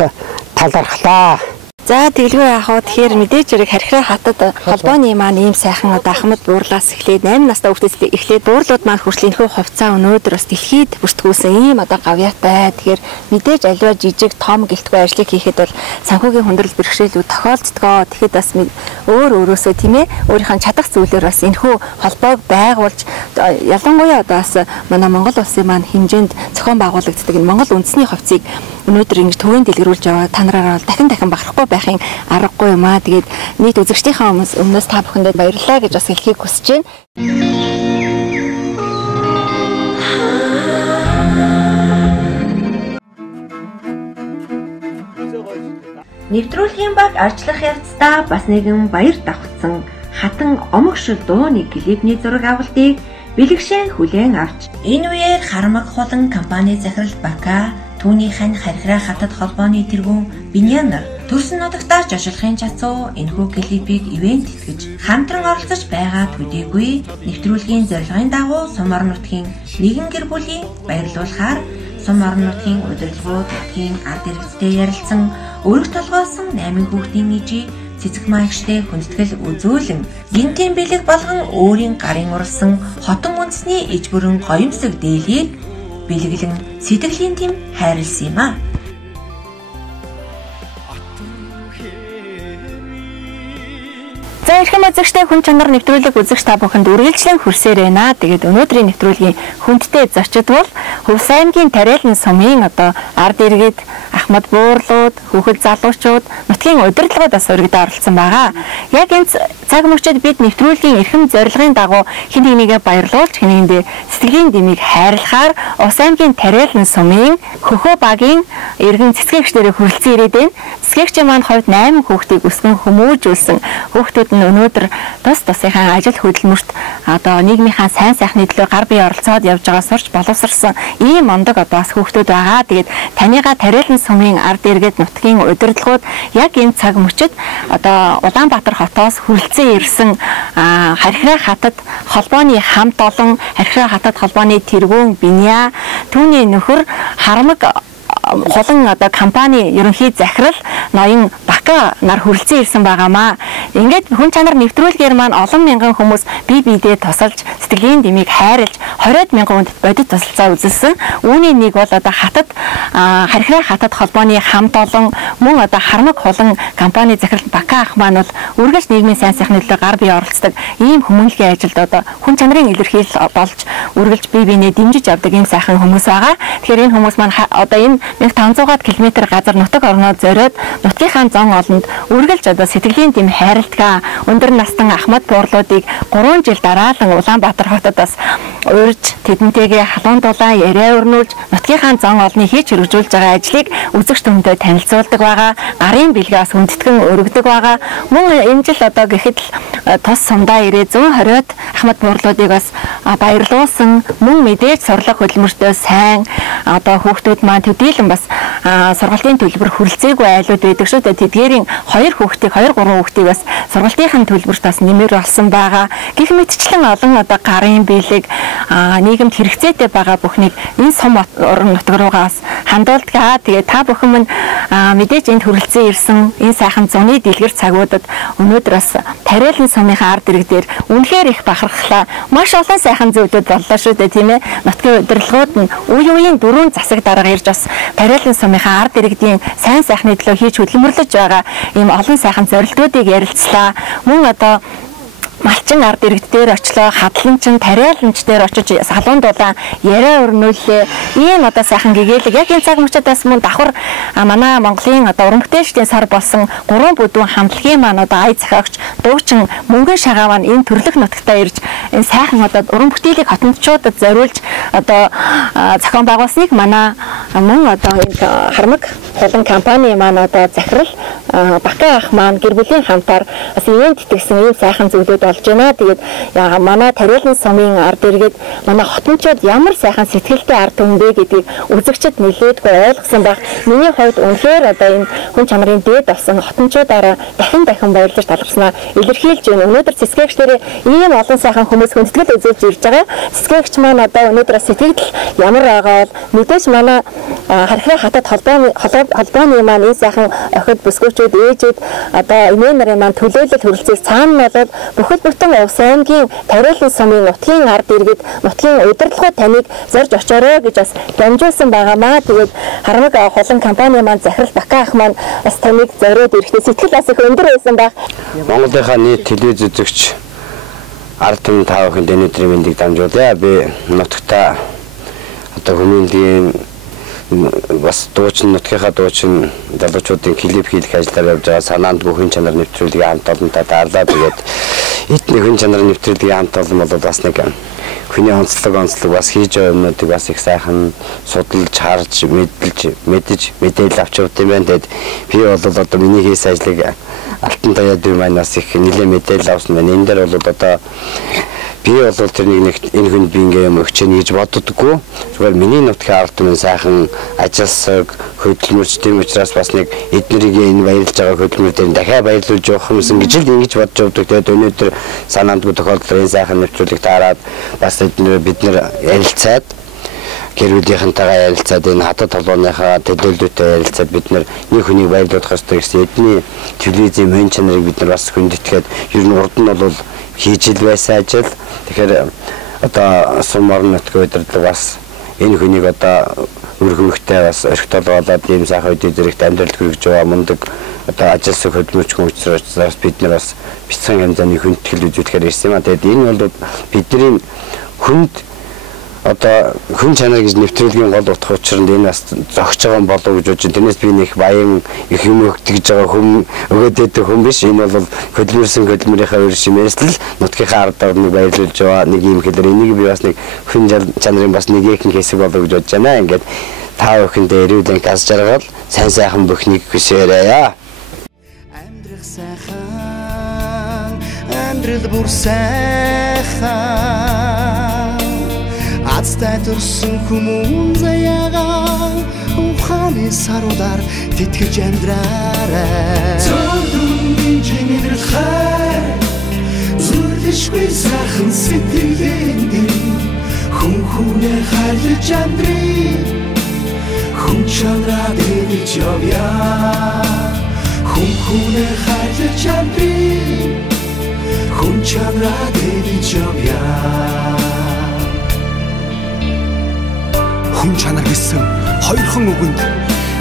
талархлаа. За тэглгүй яах вэ? Тэгэхээр мэдээж хэрэг Хархираа хатад холбооны маань ийм сайхан одоо Ахмад буурлаас эхлээд 8 настай хүүхдээс эхлээд буурлууд маань хүртэл энэхүү хувцаа өнөөдөр бас дэлхийд бүртгүүлсэн ийм одоо гавьяатай. Тэгэхээр мэдээж аливаа жижиг том гэлтгүй ажлыг хийхэд бол санхүүгийн хүндрэл бэрхшээлүүд тохиолддгоо. Тэгэхэд бас өөр өөрөөсөө тийм ээ өөрийнхөө чадах зүйлээр бас энэхүү холбоог байгуулж ялангуяа одоо бас манай Монгол улсын маань хэмжээнд зохион байгуулагддаг энэ Монгол үндэсний хувцсыг өнөөдөр ингэж төвийн дэлгэрүүлж яваа та нараараа дахин барахгүй байхын аргагүй юм аа. Тэгээд нийт үзэгчдийнхээ өмнөөс та бүхэндээ баярлалаа гэж бас хэлхийг хүсэж байна. Нэвтрүүлгийн баг арчлах явцдаа бас нэгэн баяр давхцсан хатан омогшил дууны клипний зураг авалтыг бэлэгшэн хүлээн авч энэ үеэр Хармаг холон компани захирал Бака түүний хань Хархираа хатад холбооны тэргүүн Биния нар төрсөн нутагтаа жошилхын чацуу энэхүү клипийг ивент итгэж хамтран оролцож байгаа төдийгүй нэвтрүүлгийн зорилгын дагуу сум орон нутгийн нэгэн гэр бүлийн баярлуулахаар сум орон нутгийн удирдлагууд нутгийн ард иргэдтэй ярилцсан өргө толгойсон 8 хүүхдийн ижи цэцэг маягчтай хүндэтгэл үзүүлэн гинтийн бэлэг болгон өөрийн гарын уралсан хотон үндэсний иж бүрэн гоёмсог дээлийг бэлэглэн сэтгэлийн тэм хайрлсан юм а. За эрхэм үзэгчтэй хүн чанар нэвтрүүлэг үзэгч та бүхэнд үргэлжлэн хүрсээр байна. Тэгээд өнөөдрийн нэвтрүүлгийн хүндтэй зочид бол Ус аймгийн Тариалан сумын одоо ард иргэд Ахмад ахмад буурлууд, хүүхэд залуучууд нутгийн удирдлагууд бас өргөдөө оролцсон байгаа. Яг энэ цаг мөчид бид нэвтрүүлгийн эрхэм зорилгын дагуу хэн нэгнийгээ баярлуулж, хэн нэгэндээ сэтгэлийн дэмийг хайрлахаар Ус аймгийн Тариалан сумын хөхөө багийн иргэн цэцгээгчдэрээ хүрэлцэн ирээд байна. Цэцгээгчийн маань хувьд 8 хүүхдийг өсгөн хүмүүжүүлсэн. Хүүхдүүд нь өнөөдөр тусынхаа ажил хөдөлмөрт одоо нийгмийнхаа сайн сайхны төлөө гар бие оролцоод явж байгаа сурч боловсрсан ийм ондог одоо бас хүүхдүүд байгаа. Тэгээд таныга Тариалан сумын ард иргэд нутгийн удирдлагууд яг энэ цаг мөчид одоо Улаанбаатар хотоос хүрэлцэн ирсэн Харьхраа хатад холбооны хамт олон Харьхраа хатад холбооны тэргүүн Биняа түүний нөхөр Харамаг холон одоо компани ерөнхий захирал ноён Бака нар хүрэлцэн ирсэн байгаамаа. Ингээд хүн чанар нэвтрүүлгээр маань олон мянган хүмүүс бие биедээ тусалж сэтгэлийн дэмийг хайрлаж 20,000 хүнд бодит тусалцаа үзүүлсэн. Үүний нэг бол одоо хатад Харьхраа хатад холбооны хамт олон мөн одоо Харамаг холон компани захирал Бака ах маань бол үргэлж нийгмийн сайн сайхны төлөө гар бие оролцдог ийм хүмүүнлэгийн ажилд одоо хүн чанарын илэрхийлэл болж үргэлж бие биенээ дэмжиж авдаг ийм сайхан хүмүүс байгаа. Тэгэхээр энэ хүмүүс маань одоо энэ 1500 км газар нутаг орноо зориод нутгийнхаа зон олонд үргэлж одоо сэтгэлийн дэм хайралтгаа өндөр настан ахмад буурлуудыг 3 жил дараалан Улаанбаатар хотод бас урьж тэдэнтэйгээ халуун дулаан яриа өрнүүлж нутгийнхаа зон олныг хийж хэрэгжүүлж байгаа ажлыг үзэгч түмэндээ танилцуулдаг байгаа. Гарын бэлгээс хүндэтгэн өргөдөг байгаа. Мөн энэ жил одоо гэхэд тус сумдаа ирээ 120-од ахмад буурлуудыг бас баярлуулсан. Мөн мэдээж сурлаг хөдөлмөртөө сайн одоо хүүхдүүд маань төдийлөн бас сургалтын төлбөр хүрэлцээгүй айлууд байдаг шүү дээ. Тэдгээрийн 2 3 хүүхдийг бас сургалтын төлбөрт бас нэмэр болсон байгаа. Гэх мэтчлэн олон одоо гарын бэлэг нийгэмд хэрэгцээтэй байгаа бүхнийг энэ сум орон нутаг руугаа бас хандуулдаг. Тэгээд та бүхэн минь мэдээж энд хүрэлцэн ирсэн энэ сайхан зуны дэлгэр цагуудад өнөөдөр бас Тариалан сумынхаа ард ирэг дээр үнэхээр их бахархлаа. Маш олон сайхан зүйлүүд боллоо шүү дээ, тийм ээ. Нутгийн удирдлагууд нь үеийн 4 засаг дарга ирж бас Тариалан сумынхаа ард иргэдийн сайн сайхны төлөө хийж хөдөлмөрлөж байгаа ийм олон сайхан зорилтуудыг ярилцлаа. Мөн одоо малчин ард иргэд дээр очлоо, хадланчин, тариаланч дээр очиж салуун дулаан яриа өрнүүлээ. Ийм одоо сайхан гэгээлэг яг энэ цаг мөчид бас мөн давхар манай Монголын одоо уран бүтээлчдийн сар болсон 3 бүдүүн хамтлагийн маань одоо ая захиагч дуучин мөнгөн шагаа маань энэ төрлөх нутагтаа ирж энэ сайхан одоо уран бүтээлийг хотомчуудад зориулж одоо зохион байгуулсныг манай мөн одоо энэ Харамаг холон компани маань одоо захирал Бака ах маань гэр бүлийн хамтаар бас ийм тэтгэсэн ийм сайхан зүйлүүд болж байна. Тэгээд манай Тариалан сумын ард иргэд манай хотомчууд ямар сайхан сэтгэлтэй ард түмэн бэ гэдгийг үзэгчд нэлээдгүй ойлгосон баг. Миний хувьд үнэхээр одоо энэ хүн чанарын дээд болсон хотомчуудаараа дахин баярлаж талархснаа илэрхийлж байна. Өнөөдөр цэцгээгчдэрээ ийм олон сайхан хүмүүс хүндэтгэл үзүүлж ирж байгаа. Цэцгээгч маань одоо өнөөдөр сэтгэл ямар байгаа бол мэдээж манай Харьхраа хатад холбооны маань энэ сайхан охид бүсгүүчүүд ээжүүд одоо эмээ нарын маань төлөөлөл хүрэлцээс цаана болоод бүхэл бүтэн Ус аймгийн Тариалан сумын нутгийн ард иргэд нутгийн удирдлагууд таныг зорж очоорой гэж бас дамжуулсан байгаамаа. Тэгээд Харамаг холон компани маань захирал Бака ах маань бас таныг зориод ирэхдээ сэтгэл бас их өндөр байсан баг. Монголынхаа нийт телевиз үзэгч ард түмэн та бүхэнд өнөөдрийн мэндийг дамжуулъя. Би нутагта одоо хүмүүнлэгийн бас дуучин нутгийнхаа дуучин залуучуудын клип хийх ажиллаар явж байгаа санаанд бүхэн чанар нэвтрүүлгийн хамт олонтой таарлаа. Тэгээд эдний хүн чанар нэвтрүүлгийн хамт олон бол бас нэг хүний онцлог бас хийж байгаа юмнуудыг бас их сайхан судалж харж мэдэж мэдээлэл авч явт юм байна. Тэгээд би бол одоо миний хийсэн ажлыг алтан даяад юм манаас их нэлээд мэдээлэл авсан байна. Энэ дээр бол одоо би бол тэрнийг энэ хүн би ингээм юм өгчээн гэж боддоггүй. Зүгээр миний нутгийн ард түмэн сайхан ажилласаг хөдөлмөрч тийм учраас бас нэг эднэрийг энэ баярлж байгаа хөдөлмөр дээр дахиад баярлуулж явах юмсан гэж л ингэж бодож явдаг. Тэгээд өнөөдөр санаандгүй тохиолдол энэ сайхан нэвтрүүлэг таарад бас бид нэр ярилцаад гэр бүлийнхэнтэйгээ ярилцаад энэ хатад толгойнхаа төлөөлөлтөй ярилцаад бид нэг хүнийг баярлуулах ёстой гэсэн эдний телевизийн мөн чанарыг бид нар бас хүндэтгээд ер нь урд нь бол хийж ил байсан ажил. Тэгэхээр одоо сум орон нутгийн удирдлага бас энэ хүнийг одоо өргөмөгтэй бас өргөтөл болоод ийм сайхан үдий зэрэгт амьдрал хүргэж байгаа мундаг одоо ажилсаг хөдөлмөрч хүн учраас бид нар бас бяцхан хэмжээний хүндэтгэл үзүүлэхээр ирсэн юм а. Тэгээд энэ бол бидний хүнд одоо хүн чанар гэж нэвтрүүлгийн гол утга учир нь энэ бас зогсож байгаа юм болов уу гэж бодож тэрнээс би нэг баян их юм өгдөж байгаа хүн өгөөд хүн биш. Энэ бол хөдөлмөрийнхаа үр шимээс л нутгийнхаа ардаар нэг баярлуулж байгаа нэг юм хэлээр энийг би бас нэг хүн чанарын бас нэг ихэнх хэсэг болов гэж бодож байна. Ингээд та бүхэндээ эрүүлэн газ жаргал сайн сайхан бүхнийг хүсээрэй. Амьдрах сайхан амьдрал бүр сайхан Азтай төрсөн хүмүүн заяагаа ухааны саруудаар тэтгэж амьдраарай. Зөвхөн чиний хай зүрлэшгүй сайхан сэтгэлээнд хүн хүнээ хайрлаж амьдрий. Хүн чанараа дэвж явъя. Хүн хүнээ хайрлаж амьдрий. Хүн чанараа дэвж явъя. Хүн чанар гэсэн хоёрхан үгэнд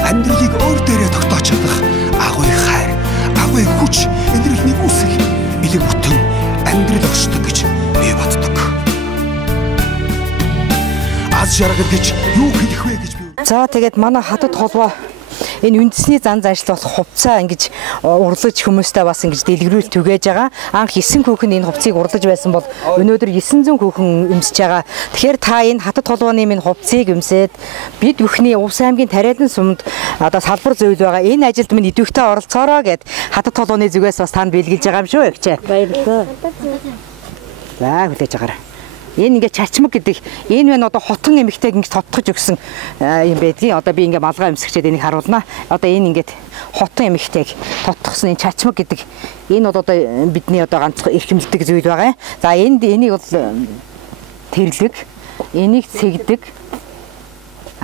амьдралыг өөр дээрээ тогтоож чадах агуй хайр, агуй хүч, энэрл нэгүсэл элэг бүтэн амьдрал оршдог гэж би боддог. Аз жаргал гэж юу хэлэх вэ гэж би. За тэгээд манай хатад холбоо энэ үндэсний зан заншил болох хувцаа ингэж урлаж хүмүүстэй бас ингэж дэлгэрүүлэлт түгээж байгаа. Анх 9 хүүхэн энэ хувцсыг урлаж байсан бол өнөөдөр 900 хүүхэн өмсөж байгаа. Тэгэхээр та энэ хатад холбооны минь хувцсыг өмсөөд бид бүхний Увс аймгийн Тариалан сумд одоо салбар зөвлөл байгаа. Энэ ажилд минь идэвхтэй оролцоороо гэд хатад холбооны зүгээс бас танд бэлгэлж байгаа юм шүү эгчээ. Баярлалаа. За хүлээж агаарай. Энэ ингээ чачмаг гэдэг энэ байна одоо хотон эмэгтэйг ингээ тодтогч өгсөн юм байдгийн. Одоо би ингээ малгай өмсгчээд энийг харуулнаа. Одоо энэ ингээд хотон эмэгтэйг тодтогсон энэ чачмаг гэдэг энэ бол одоо бидний одоо ганц эрхэмлдэг зүйл байгаа. За энийг бол тэрлэг, энийг цэгдэг.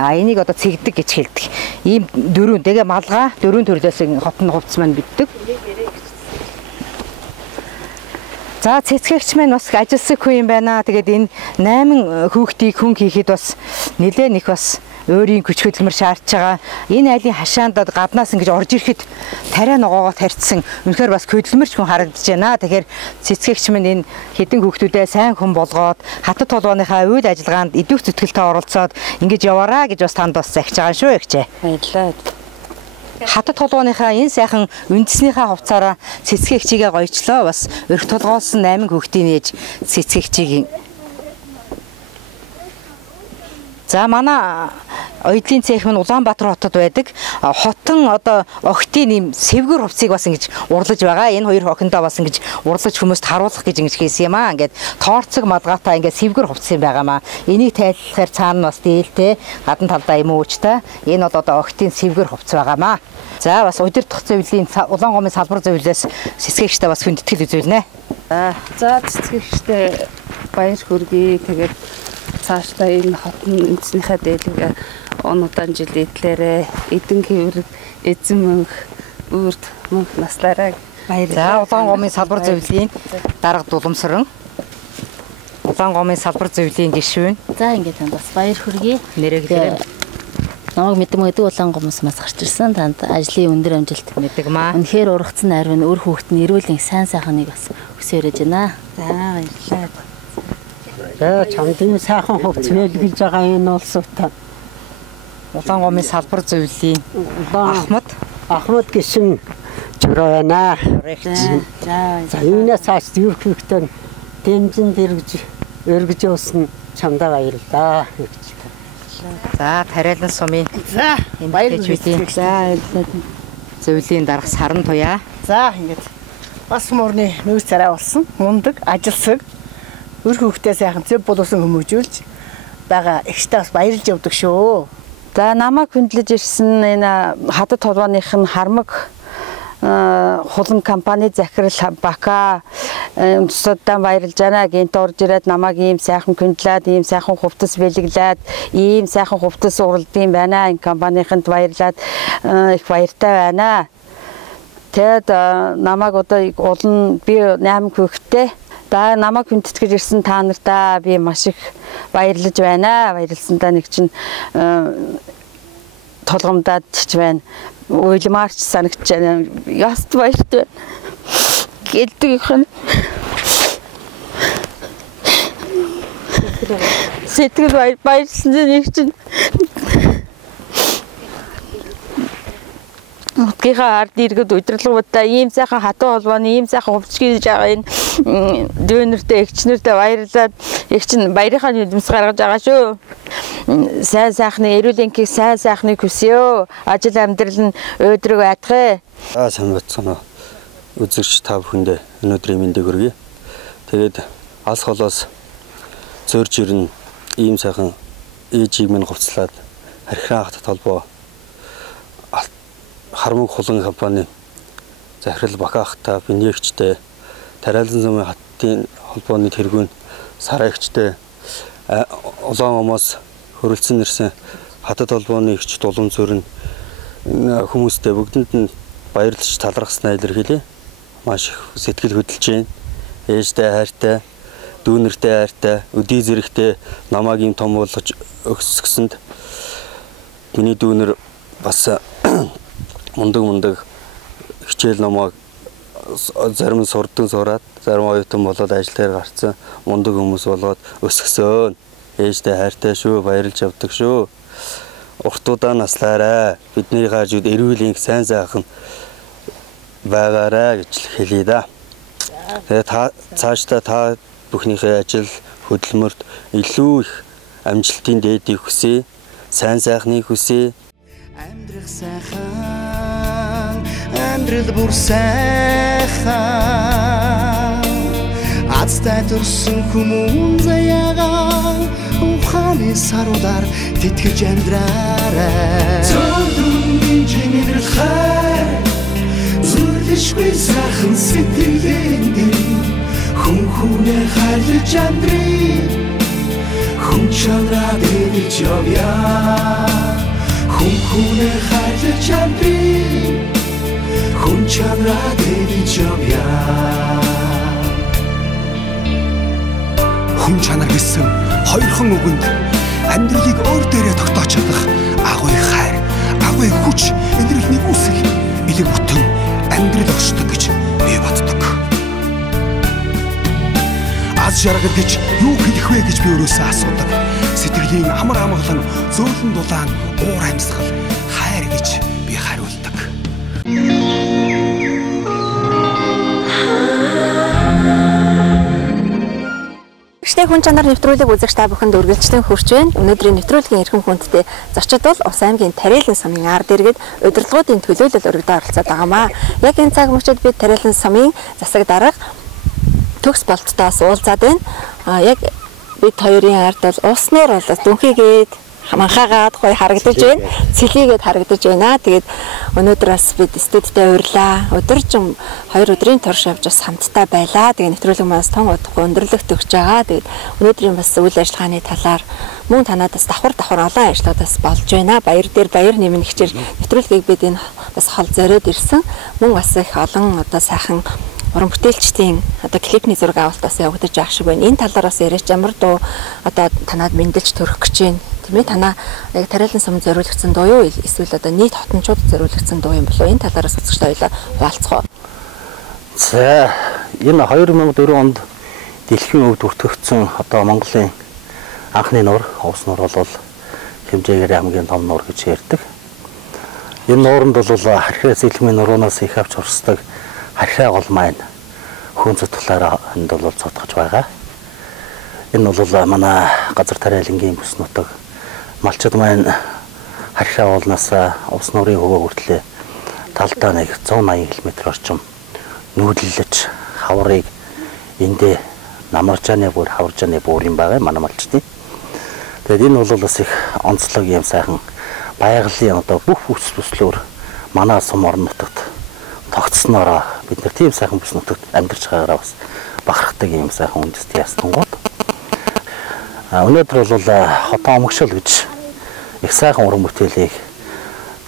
Энийг одоо цэгдэг гэж хэлдэг. Ийм дөрөв тэгээ малгай дөрөв төрлөөс хотон хувцс маань биддэг. За цэцгэгч маань бас ажилсаг хүн юм байна. Тэгээд энэ 8 хүүхдийг хүн хийхэд бас нэлээд их бас өөрийн хүч хөдөлмөр шаардж байгаа. Энэ айлын хашаанд гаднаас ингэж орж ирэхэд тариа ногоогоо тарьцсан. Үнэхээр бас хөдөлмөрч хүн харагдаж байна. Тэгэхээр цэцгэгч маань энэ хэдэн хүүхдүүдээ сайн хүн болгоод хатад толгооныхаа үйл ажиллагаанд идэвх зүтгэлтэй оролцоод ингэж яваараа гэж бас танд бас захиж байгаа шүү эгчээ. Баярлалаа. Хатад толгооныхаа энэ сайхан үндэснийхээ хувцаараа цэцгэгчигээ гоёчлоо. Бас өрх толгоолсон 8 хүүхдийн ээж цэцгэгчийг. За манай Оёдлын цех нь Улаанбаатар хотод байдаг. Хотон одоо охтын ийм сэвгэр хувцсыг бас ингэж урлаж байгаа. Энэ хоёр охиндоо бас ингэж урлаж хүмүүст харуулах гэж ингэж хийсэн юм аа. Ингээд тоорцог малгайтай ингээд сэвгэр хувцс юм байгаамаа. Энийг тайлбарлахаар цаана бас дээлтэй гадна талдаа юм уучтай. Энэ бол одоо охтын сэвгэр хувцс байгаамаа. За бас удирдах зөвлөлийн Улаангомын салбар зөвлөлөөс цэцгэгчтэй бас хүндэтгэл үзүүлнэ. За цэцгэгчтэй баяр хүргэе. Тэгээд цаашдаа энэ хотын үндэснийхээ дээлийг онудаан жил эдлээрээ эдэн хэврэг эзэн мөнх үрд мөнх наслаараа баярлалаа. Улаангомын салбар зөвлөлийн дарга дулумсран Улаангомын салбар зөвлөлийн гишүүн. За ингээд танд бас баяр хүргэе. Нэрээ намайг мэддэг Улаангомоос мас гарч ирсэн. Танд ажлын өндөр амжилт мэддэг маа. Үнэхээр ургацсан найр нь өр хүүхдний эрүүлийн сайн сайхныг бас хүсээрэж байна. За баярлалаа. За чамдын сайхан хувцс бэлгэлж байгаа энэ улсуудаа Улаангомын салбар зөвлөлийн Ахмад гişin жураа байна. За энэс цааш дүүрхэгтэн дэмжин өргөж явсан чамдаа баярлалаа. За Тариалан сумын энэ баярлалаа. За зөвлөлийн дарга Саран туяа. За ингэж бас мөрний нүүс царай болсон. Мундаг, ажилсаг, өр хүүхдээ сайхан зөв боловсон хүмүүжүүлж байгаа ихтэй бас баярлж явдаг шүү. За намайг хүндлэж ирсэн энэ хатад толгойных нь хармаг хулан компани захирал Бака өмсөддөө баярлж байна. Гинт орж ирээд намайг ийм сайхан хүндлээд, ийм сайхан хувцас бэлгэлээд, ийм сайхан хувцас уралдсан байна. Энэ компанийханд баярлаад их баяртай байна. Тэгэд намайг одоо олон би 8 хүүхэдтэй. За намайг хүндэтгэж ирсэн та нартаа би маш их баярлаж байна. Баярлсандаа нэг чинь толгомдаад ч байна. Уйлмаарч санагч байна. Яст баяртай. Гэлдэг юм. сэтгэл баярлсан нэг чинь Мутгийнхаа ард иргэд удирдлагуудаа ийм сайхан хатуу холбооны ийм сайхан хувцгийж байгаа энэ дүүнэртэй эгчнэртэй баярлаад эгч нь баярынхаа нүдэмс гаргаж байгаа шүү. Сайн сайхны эрүүл энхийг сайн сайхныг хүсье. Ажил амьдрал нь өөдрөг айтгая. Сайн бацгаана. Үзэгч та бүхэндээ өнөөдрийн мэндийг хүргэе. Тэгээд алс холоос зөрж ирнэ ийм сайхан ээжийг минь хувцлаад архиран хатад холбоо Хармаг хулан компани захирал Бакаахтай бинийгчтэй Тариалан замын хаттын холбооны тэргүүн сараагчтай улаан омоос хөрөлцөн нэрсэн хатад холбооны эгч дулан зүрэн хүмүүстэй бүгдэнд нь баярлаж талархснаа илэрхийлье. Маш их сэтгэл хөдлөж байна. Ээжтэй хайртай, дүүнэртэй хайртай, өдий зэрэгтэй намайг юм том болгож өгсөнд миний дүүнэр бас мундаг хичээл номоо зарим сурдан сураад зарим оюутан болоод ажиллаар гарцсан мундаг хүмүүс болоод өсгсөн. Ээжтэй хайртай шүү, баярлж явдаг шүү. Уртудаа наслаарай. Бидний хажууд эрүүл энх сайн сайхан байгаарай гэж хэлье да. Тэгээд цаашдаа та бүхнийхээ ажил хөдөлмөрт илүү их амжилтын дээдийг хүсье. Сайн сайхныг хүсье. Амьдрах сайхан, амьдрал бүр сайхан. Азтай төрсөн хүмүүн заяагаа ухааны саруудаар тэтгэж амьдраарай. Зөвхөн чиний хайр зүрлэшгүй сайхан сэтгэлэн дээр хүн хүнээ хайрлаж амьдрий. Хүн чанараа дэвж явъя. Хүн хүнээ хайрлаж амьдрий. Хүн чанараа дэвж явъя. Хүн чанар гэсэн хоёрхан үгэнд амьдралыг өөр дээрээ тогтоож чадах агуй хайр, агуй хүч, энэрл нэгүсэл элэг бүтэн амьдрал оршдог гэж би боддог. Аз жаргал гэж юу хэлэх вэ гэж би өөрөөсөө асуудаг. Сэтгэлийн амар амгалан зөөлөн дулаан уур амьсгал хайр гэж би хариулдаг. Хүн чанар нэвтрүүлэг үзэгч та бүхэнд үргэлжлэн хүрч байна. Өнөөдрийн нэвтрүүлгийн эрхэм хүндтэй зочид бол Ус аймгийн Тариалан сумын ард иргэд удирдлагуудын төлөөлөл өргөдөө оролцоод байгаамаа. Яг энэ цаг мөчид бид Тариалан сумын засаг дарга төгс болцтоос уулзаад байна. Яг бид хоёрын ард бол уснаар бол дүнхийгээд манхаагаад гоё харагдаж байна. Цэлийгээд харагдаж байна. Тэгээд өнөөдөр бас бид студидтэй урьлаа. Өдөржин 2 өдрийн турш явж бас хамтдаа байлаа. Тэгээд нэвтрүүлэг маань тон удахгүй өндөрлөгт өгч байгаа. Тэгээд өнөөдрийн бас үйл ажиллагааны талаар мөн танадаас давхар олон ажлуудаас болж байна. Баяр дээр баяр нэмнэ хичээр нэвтрүүлгийг бид энэ бас хол зориод ирсэн. Мөн бас их олон одоо сайхан уран бүтээлчдийн одоо клипний зураг авалтаас явагдаж байгаа шиг байна. Энэ талаараас яриач ямар дуу одоо танад мэндэлж төрөх гэж байна. Тийм ээ, танаа яг Тариалан сумд зориулагдсан дуу юу эсвэл одоо нийт хотончууд зориулагдсан дуу юм болов уу? Энэ талаараас үзэгчтэй хоёлаа хуваалцгаа. За, энэ 2004 онд дэлхийн өвд бүртгэгдсэн одоо Монголын анхны нуур, Увс нуур бол хэмжээгээр хамгийн том нуур гэж ярьдаг. Энэ нууранд бол харьхаа сэлмийн нуруунаас их авч урсдаг харьхаа гол маань хүн зүтгэлээр энд бол цотгож байгаа. Энэ бол манай газар Тариалангийн бүс нутаг малчид маань харьхаа уулнаас Увс нуурын хөвөө хүртлээ талдаа нэг 180 км орчим нүүдэлж хаврыг эндээ намаржааны бүр хавржааны бүр юм байгаа манай малчдын. Тэгээд энэ бол бас их онцлог юм сайхан байгалийн одоо бүх бүс бүслөөр манай сум орон нутагт тогтснороо бид нар тийм сайхан бүс нутагт амьдарч байгаараа бас бахархдаг юм сайхан үндэсний ястангууд. Өнөөдөр бол хотоо омгшил гэж их сайхан уран бүтээлийг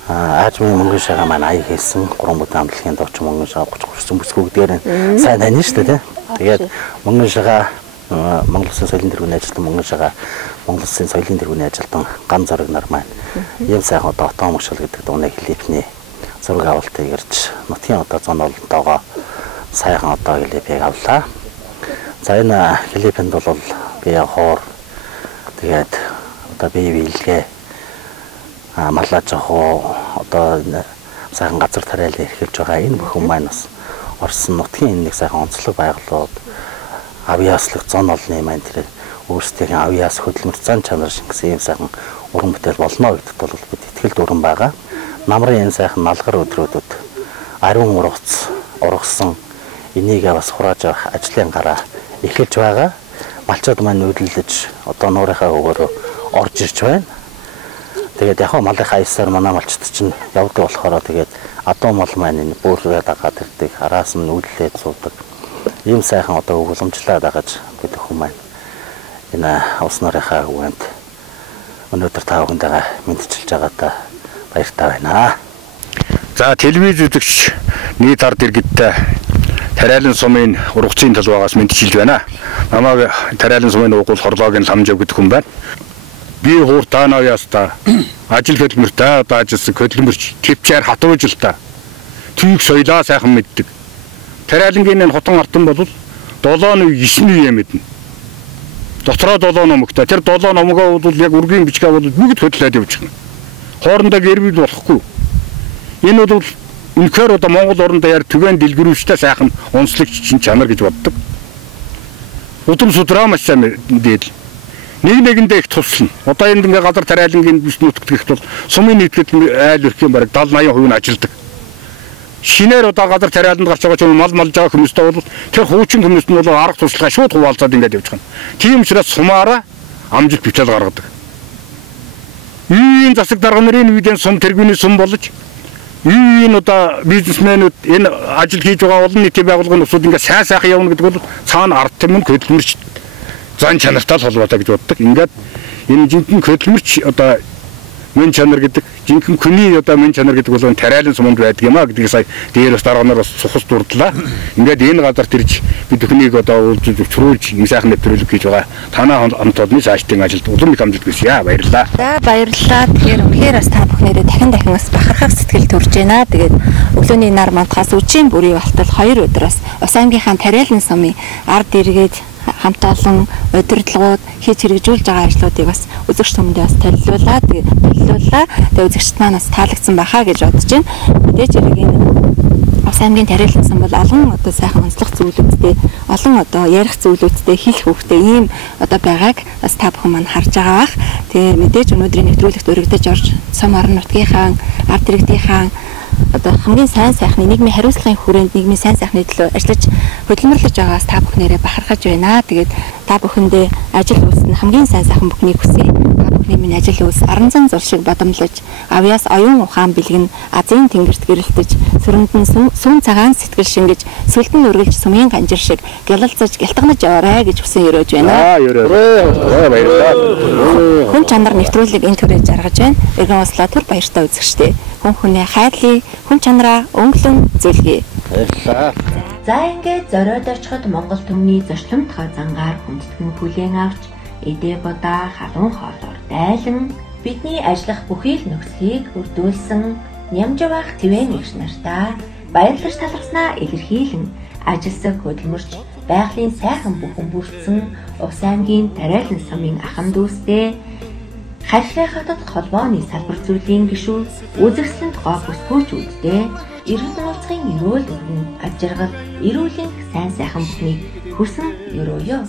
аажмын мөнгөн шагаа маань аяг хийсэн 3 бүдэн амтлагийн дооч мөнгөн шагаа 30 бүсгүйгээр сайн тань шүү дээ. Тэгээд мөнгөн шагаа Монгол Улсын соёлын тэргүүний ажилтан мөнгөн шагаа Монгол Улсын соёлын тэргүүний ажилтан ган зураг нар маань ийм сайхан одоо хотоо омгшил гэдэг дууны клипний зураг авалтыг ирж нутгийн одоо зоноолтойгоо сайхан одоо клипийг авлаа. За энэ клипэнд бол би хоор Тэгээд одоо бие биелгээ маллаж авах одоо сайхан газар тариалан эрхэлж байгаа энэ бүхэн маань бас Орсын нутгийн нэг сайхан онцлог байгууллагууд авьяаслах зон олны маань тэр өөрсдийн авьяас хөдөлмөр зан чанар шингэсэн юм сайхан уран бүтээл болно гэдэгт бол бид итгэл дуран байгаа. Намрын энэ сайхан налгар өдрүүдэд ариун ургасан энийг бас хурааж авах ажлын гараа эхэлж байгаа. Малчууд маань нүүдэлж одоо нуурынхаа өгөөрөө орж ирж байна. Тэгээд яг малынхаа аясаар манай малчд чинь явдаг болохоор тэгээд адуу мал маань энэ бүргээ дагаад ирдэг. Араас нь нүүдэлээд суудаг. Ийм сайхан одоо уламжлаад байгаа гэдэг хүн маань энэ ус нуурынхаа үгэнд өнөөдөр та бүхэндээ мэдчилж байгаадаа баяртай байна. За телевиз үзэгч нийт ард иргэдтэй Тариалан сумын ургацын талбайгаас мэдчилж байна. Намайг Тариалан сумын угуул хорлоогийн ламжав гэдэг хүн байна. Би хуур таанаяста ажил хөдөлмөртэй одоо ажилласан хөдөлмөрч твчээр хатуужилтаа тийг соёлоо сайхан мэддэг. Тариалангийн энэ хотон артан бол 7-9 юм мэднэ. Дотроо 7 номогтой. Тэр 7 номгоо бол яг үргийн бичгээ бол бүгд хөдлөөд явж байна. Хоорондоо гэрбил болохгүй. Энэ бол үнэхээр одоо Монгол оронд яар түгээн дэлгэрүүлжтэй сайхан онцлогч чин чанар гэж боддог. Удам судраа маш сайн дээд. Нэгэндээ их туслана. Одоо энд ингээ газар тариалангийн бүс нутагт гихт бол сумын нийтлэл айл өрхийн бараг 70-80% нь ажилдаг. Шинээр одоо газар тариаланд гарч байгаа ч мал малж байгаа хүмүүстэй бол тэр хуучин хүмүүс нь бол арга туршлагаа шууд хуваалцаад ингээд явж байгаа. Тийм учраас сумаараа амжилт бичэл гаргадаг. Ийм засаг дарга нарын үеийн сум тэргүүний сум болж энэ одоо бизнесмэнүүд энэ ажил хийж байгаа олон нийтийн байгууллагын усуд ингээд сайн сайхан явна гэдэг бол цаана ард түмэн хөдөлмөрч зан чанартай л холбоотой гэж боддог. Ингээд энэ жинхэнэ хөдөлмөрч одоо мөн чанар гэдэг жинхэнэ хүний одоо мөн чанар гэдэг бол Тариалан суманд байдаг юм а гэдгийг сая дээр бас дарга нар бас сухас дурдлаа. Ингээд энэ газарт ирж бид өхнийг одоо зөвчрүүлж энэ сайхан нэвтрүүлэг хийж байгаа. Танаа хамт олонны цаашдын ажилд улам их амжилт хүсье. Баярлалаа. За баярлалаа. Тэгэхээр үнэхээр бас та бүхнээрээ дахин бас бахархах сэтгэл төрж байна. Тэгээд өглөөний нар мандахаас үчийн бүрийн балтал 2 өдөр бас Ус аймгийнхаа Тариалан сумын ард иргэд хамт олон удирдлагууд хийж хэрэгжүүлж байгаа ажлуудыг бас үзэгч түмэндээ бас танилцууллаа. Тэгээ үзэгчд маань бас таалагдсан байхаа гэж бодож байна. Мэдээж хэрэг энэ Ус аймгийн Тариалан сум бол олон одоо сайхан онцлог зүйлүүдтэй, олон одоо ярих зүйлүүдтэй, хэлэх хөвгтэй ийм одоо байгааг бас та бүхэн маань харж байгаа бах. Тэгээ мэдээж өнөөдрийн нэвтрүүлэгт өргөдөж орж сум орон нутгийнхаа ард иргэдийнхаа одоо хамгийн сайн сайхны нийгмийн хариуцлагын хүрээнд нийгмийн сайн сайхны төлөө ажиллаж хөдөлмөрлөж байгаагаас та бүхнээрээ бахархаж байна. Тэгээд та бүхэндээ ажил үйлс нь хамгийн сайн сайхан бүхнийг хүсье. Та бүхний минь ажил үйлс аран зан зул шиг бадамлаж, авьяас оюун ухаан бэлгэн Азийн тэнгэрт гэрэлтэж, сүрэнд нь сүүн цагаан сэтгэл шингэж, сүлдэн үргэлж сумын ганжир шиг гялалцаж, гялтганаж яваарай гэж хүсэн өрөөж байна. Хүн чанар нэвтрүүлэг энэ төрөйж жаргаж байна. Эргэн услаа түр баяртай үзэгчтэй. Хүн хүнээ хайрлая, хүн чанараа өнгөлөн зөвлөе. Баярлалаа. За ингээд зориод очиход Монгол түмний зочломтгой зангаар хүндэтгэн хүлээн авч эдээ бодаа халуун хоолоор дайлан бидний ажиллах бүхий л нөхцөлийг өрдүүлсэн нямжавах твэн эгч нартаа баярлаж талархснаа илэрхийлэн ажилсаг хөдөлмөрч байгалийн сайхан бүхэн бүрдсэн Ус аймгийн Тариалан сумын ахан дүүстэй Харьлын хотод холбооны салбар зүйлийн гишүүн үзэсгэлэнт гоо бүсгүйч үүдтэй эргэн нууцын эрүүл өргөн аж аргал эрүүлийн сайн сайхан бүхнийг хүсэн өрөөё.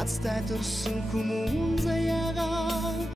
Азтай төрсөн хүмүүн заяага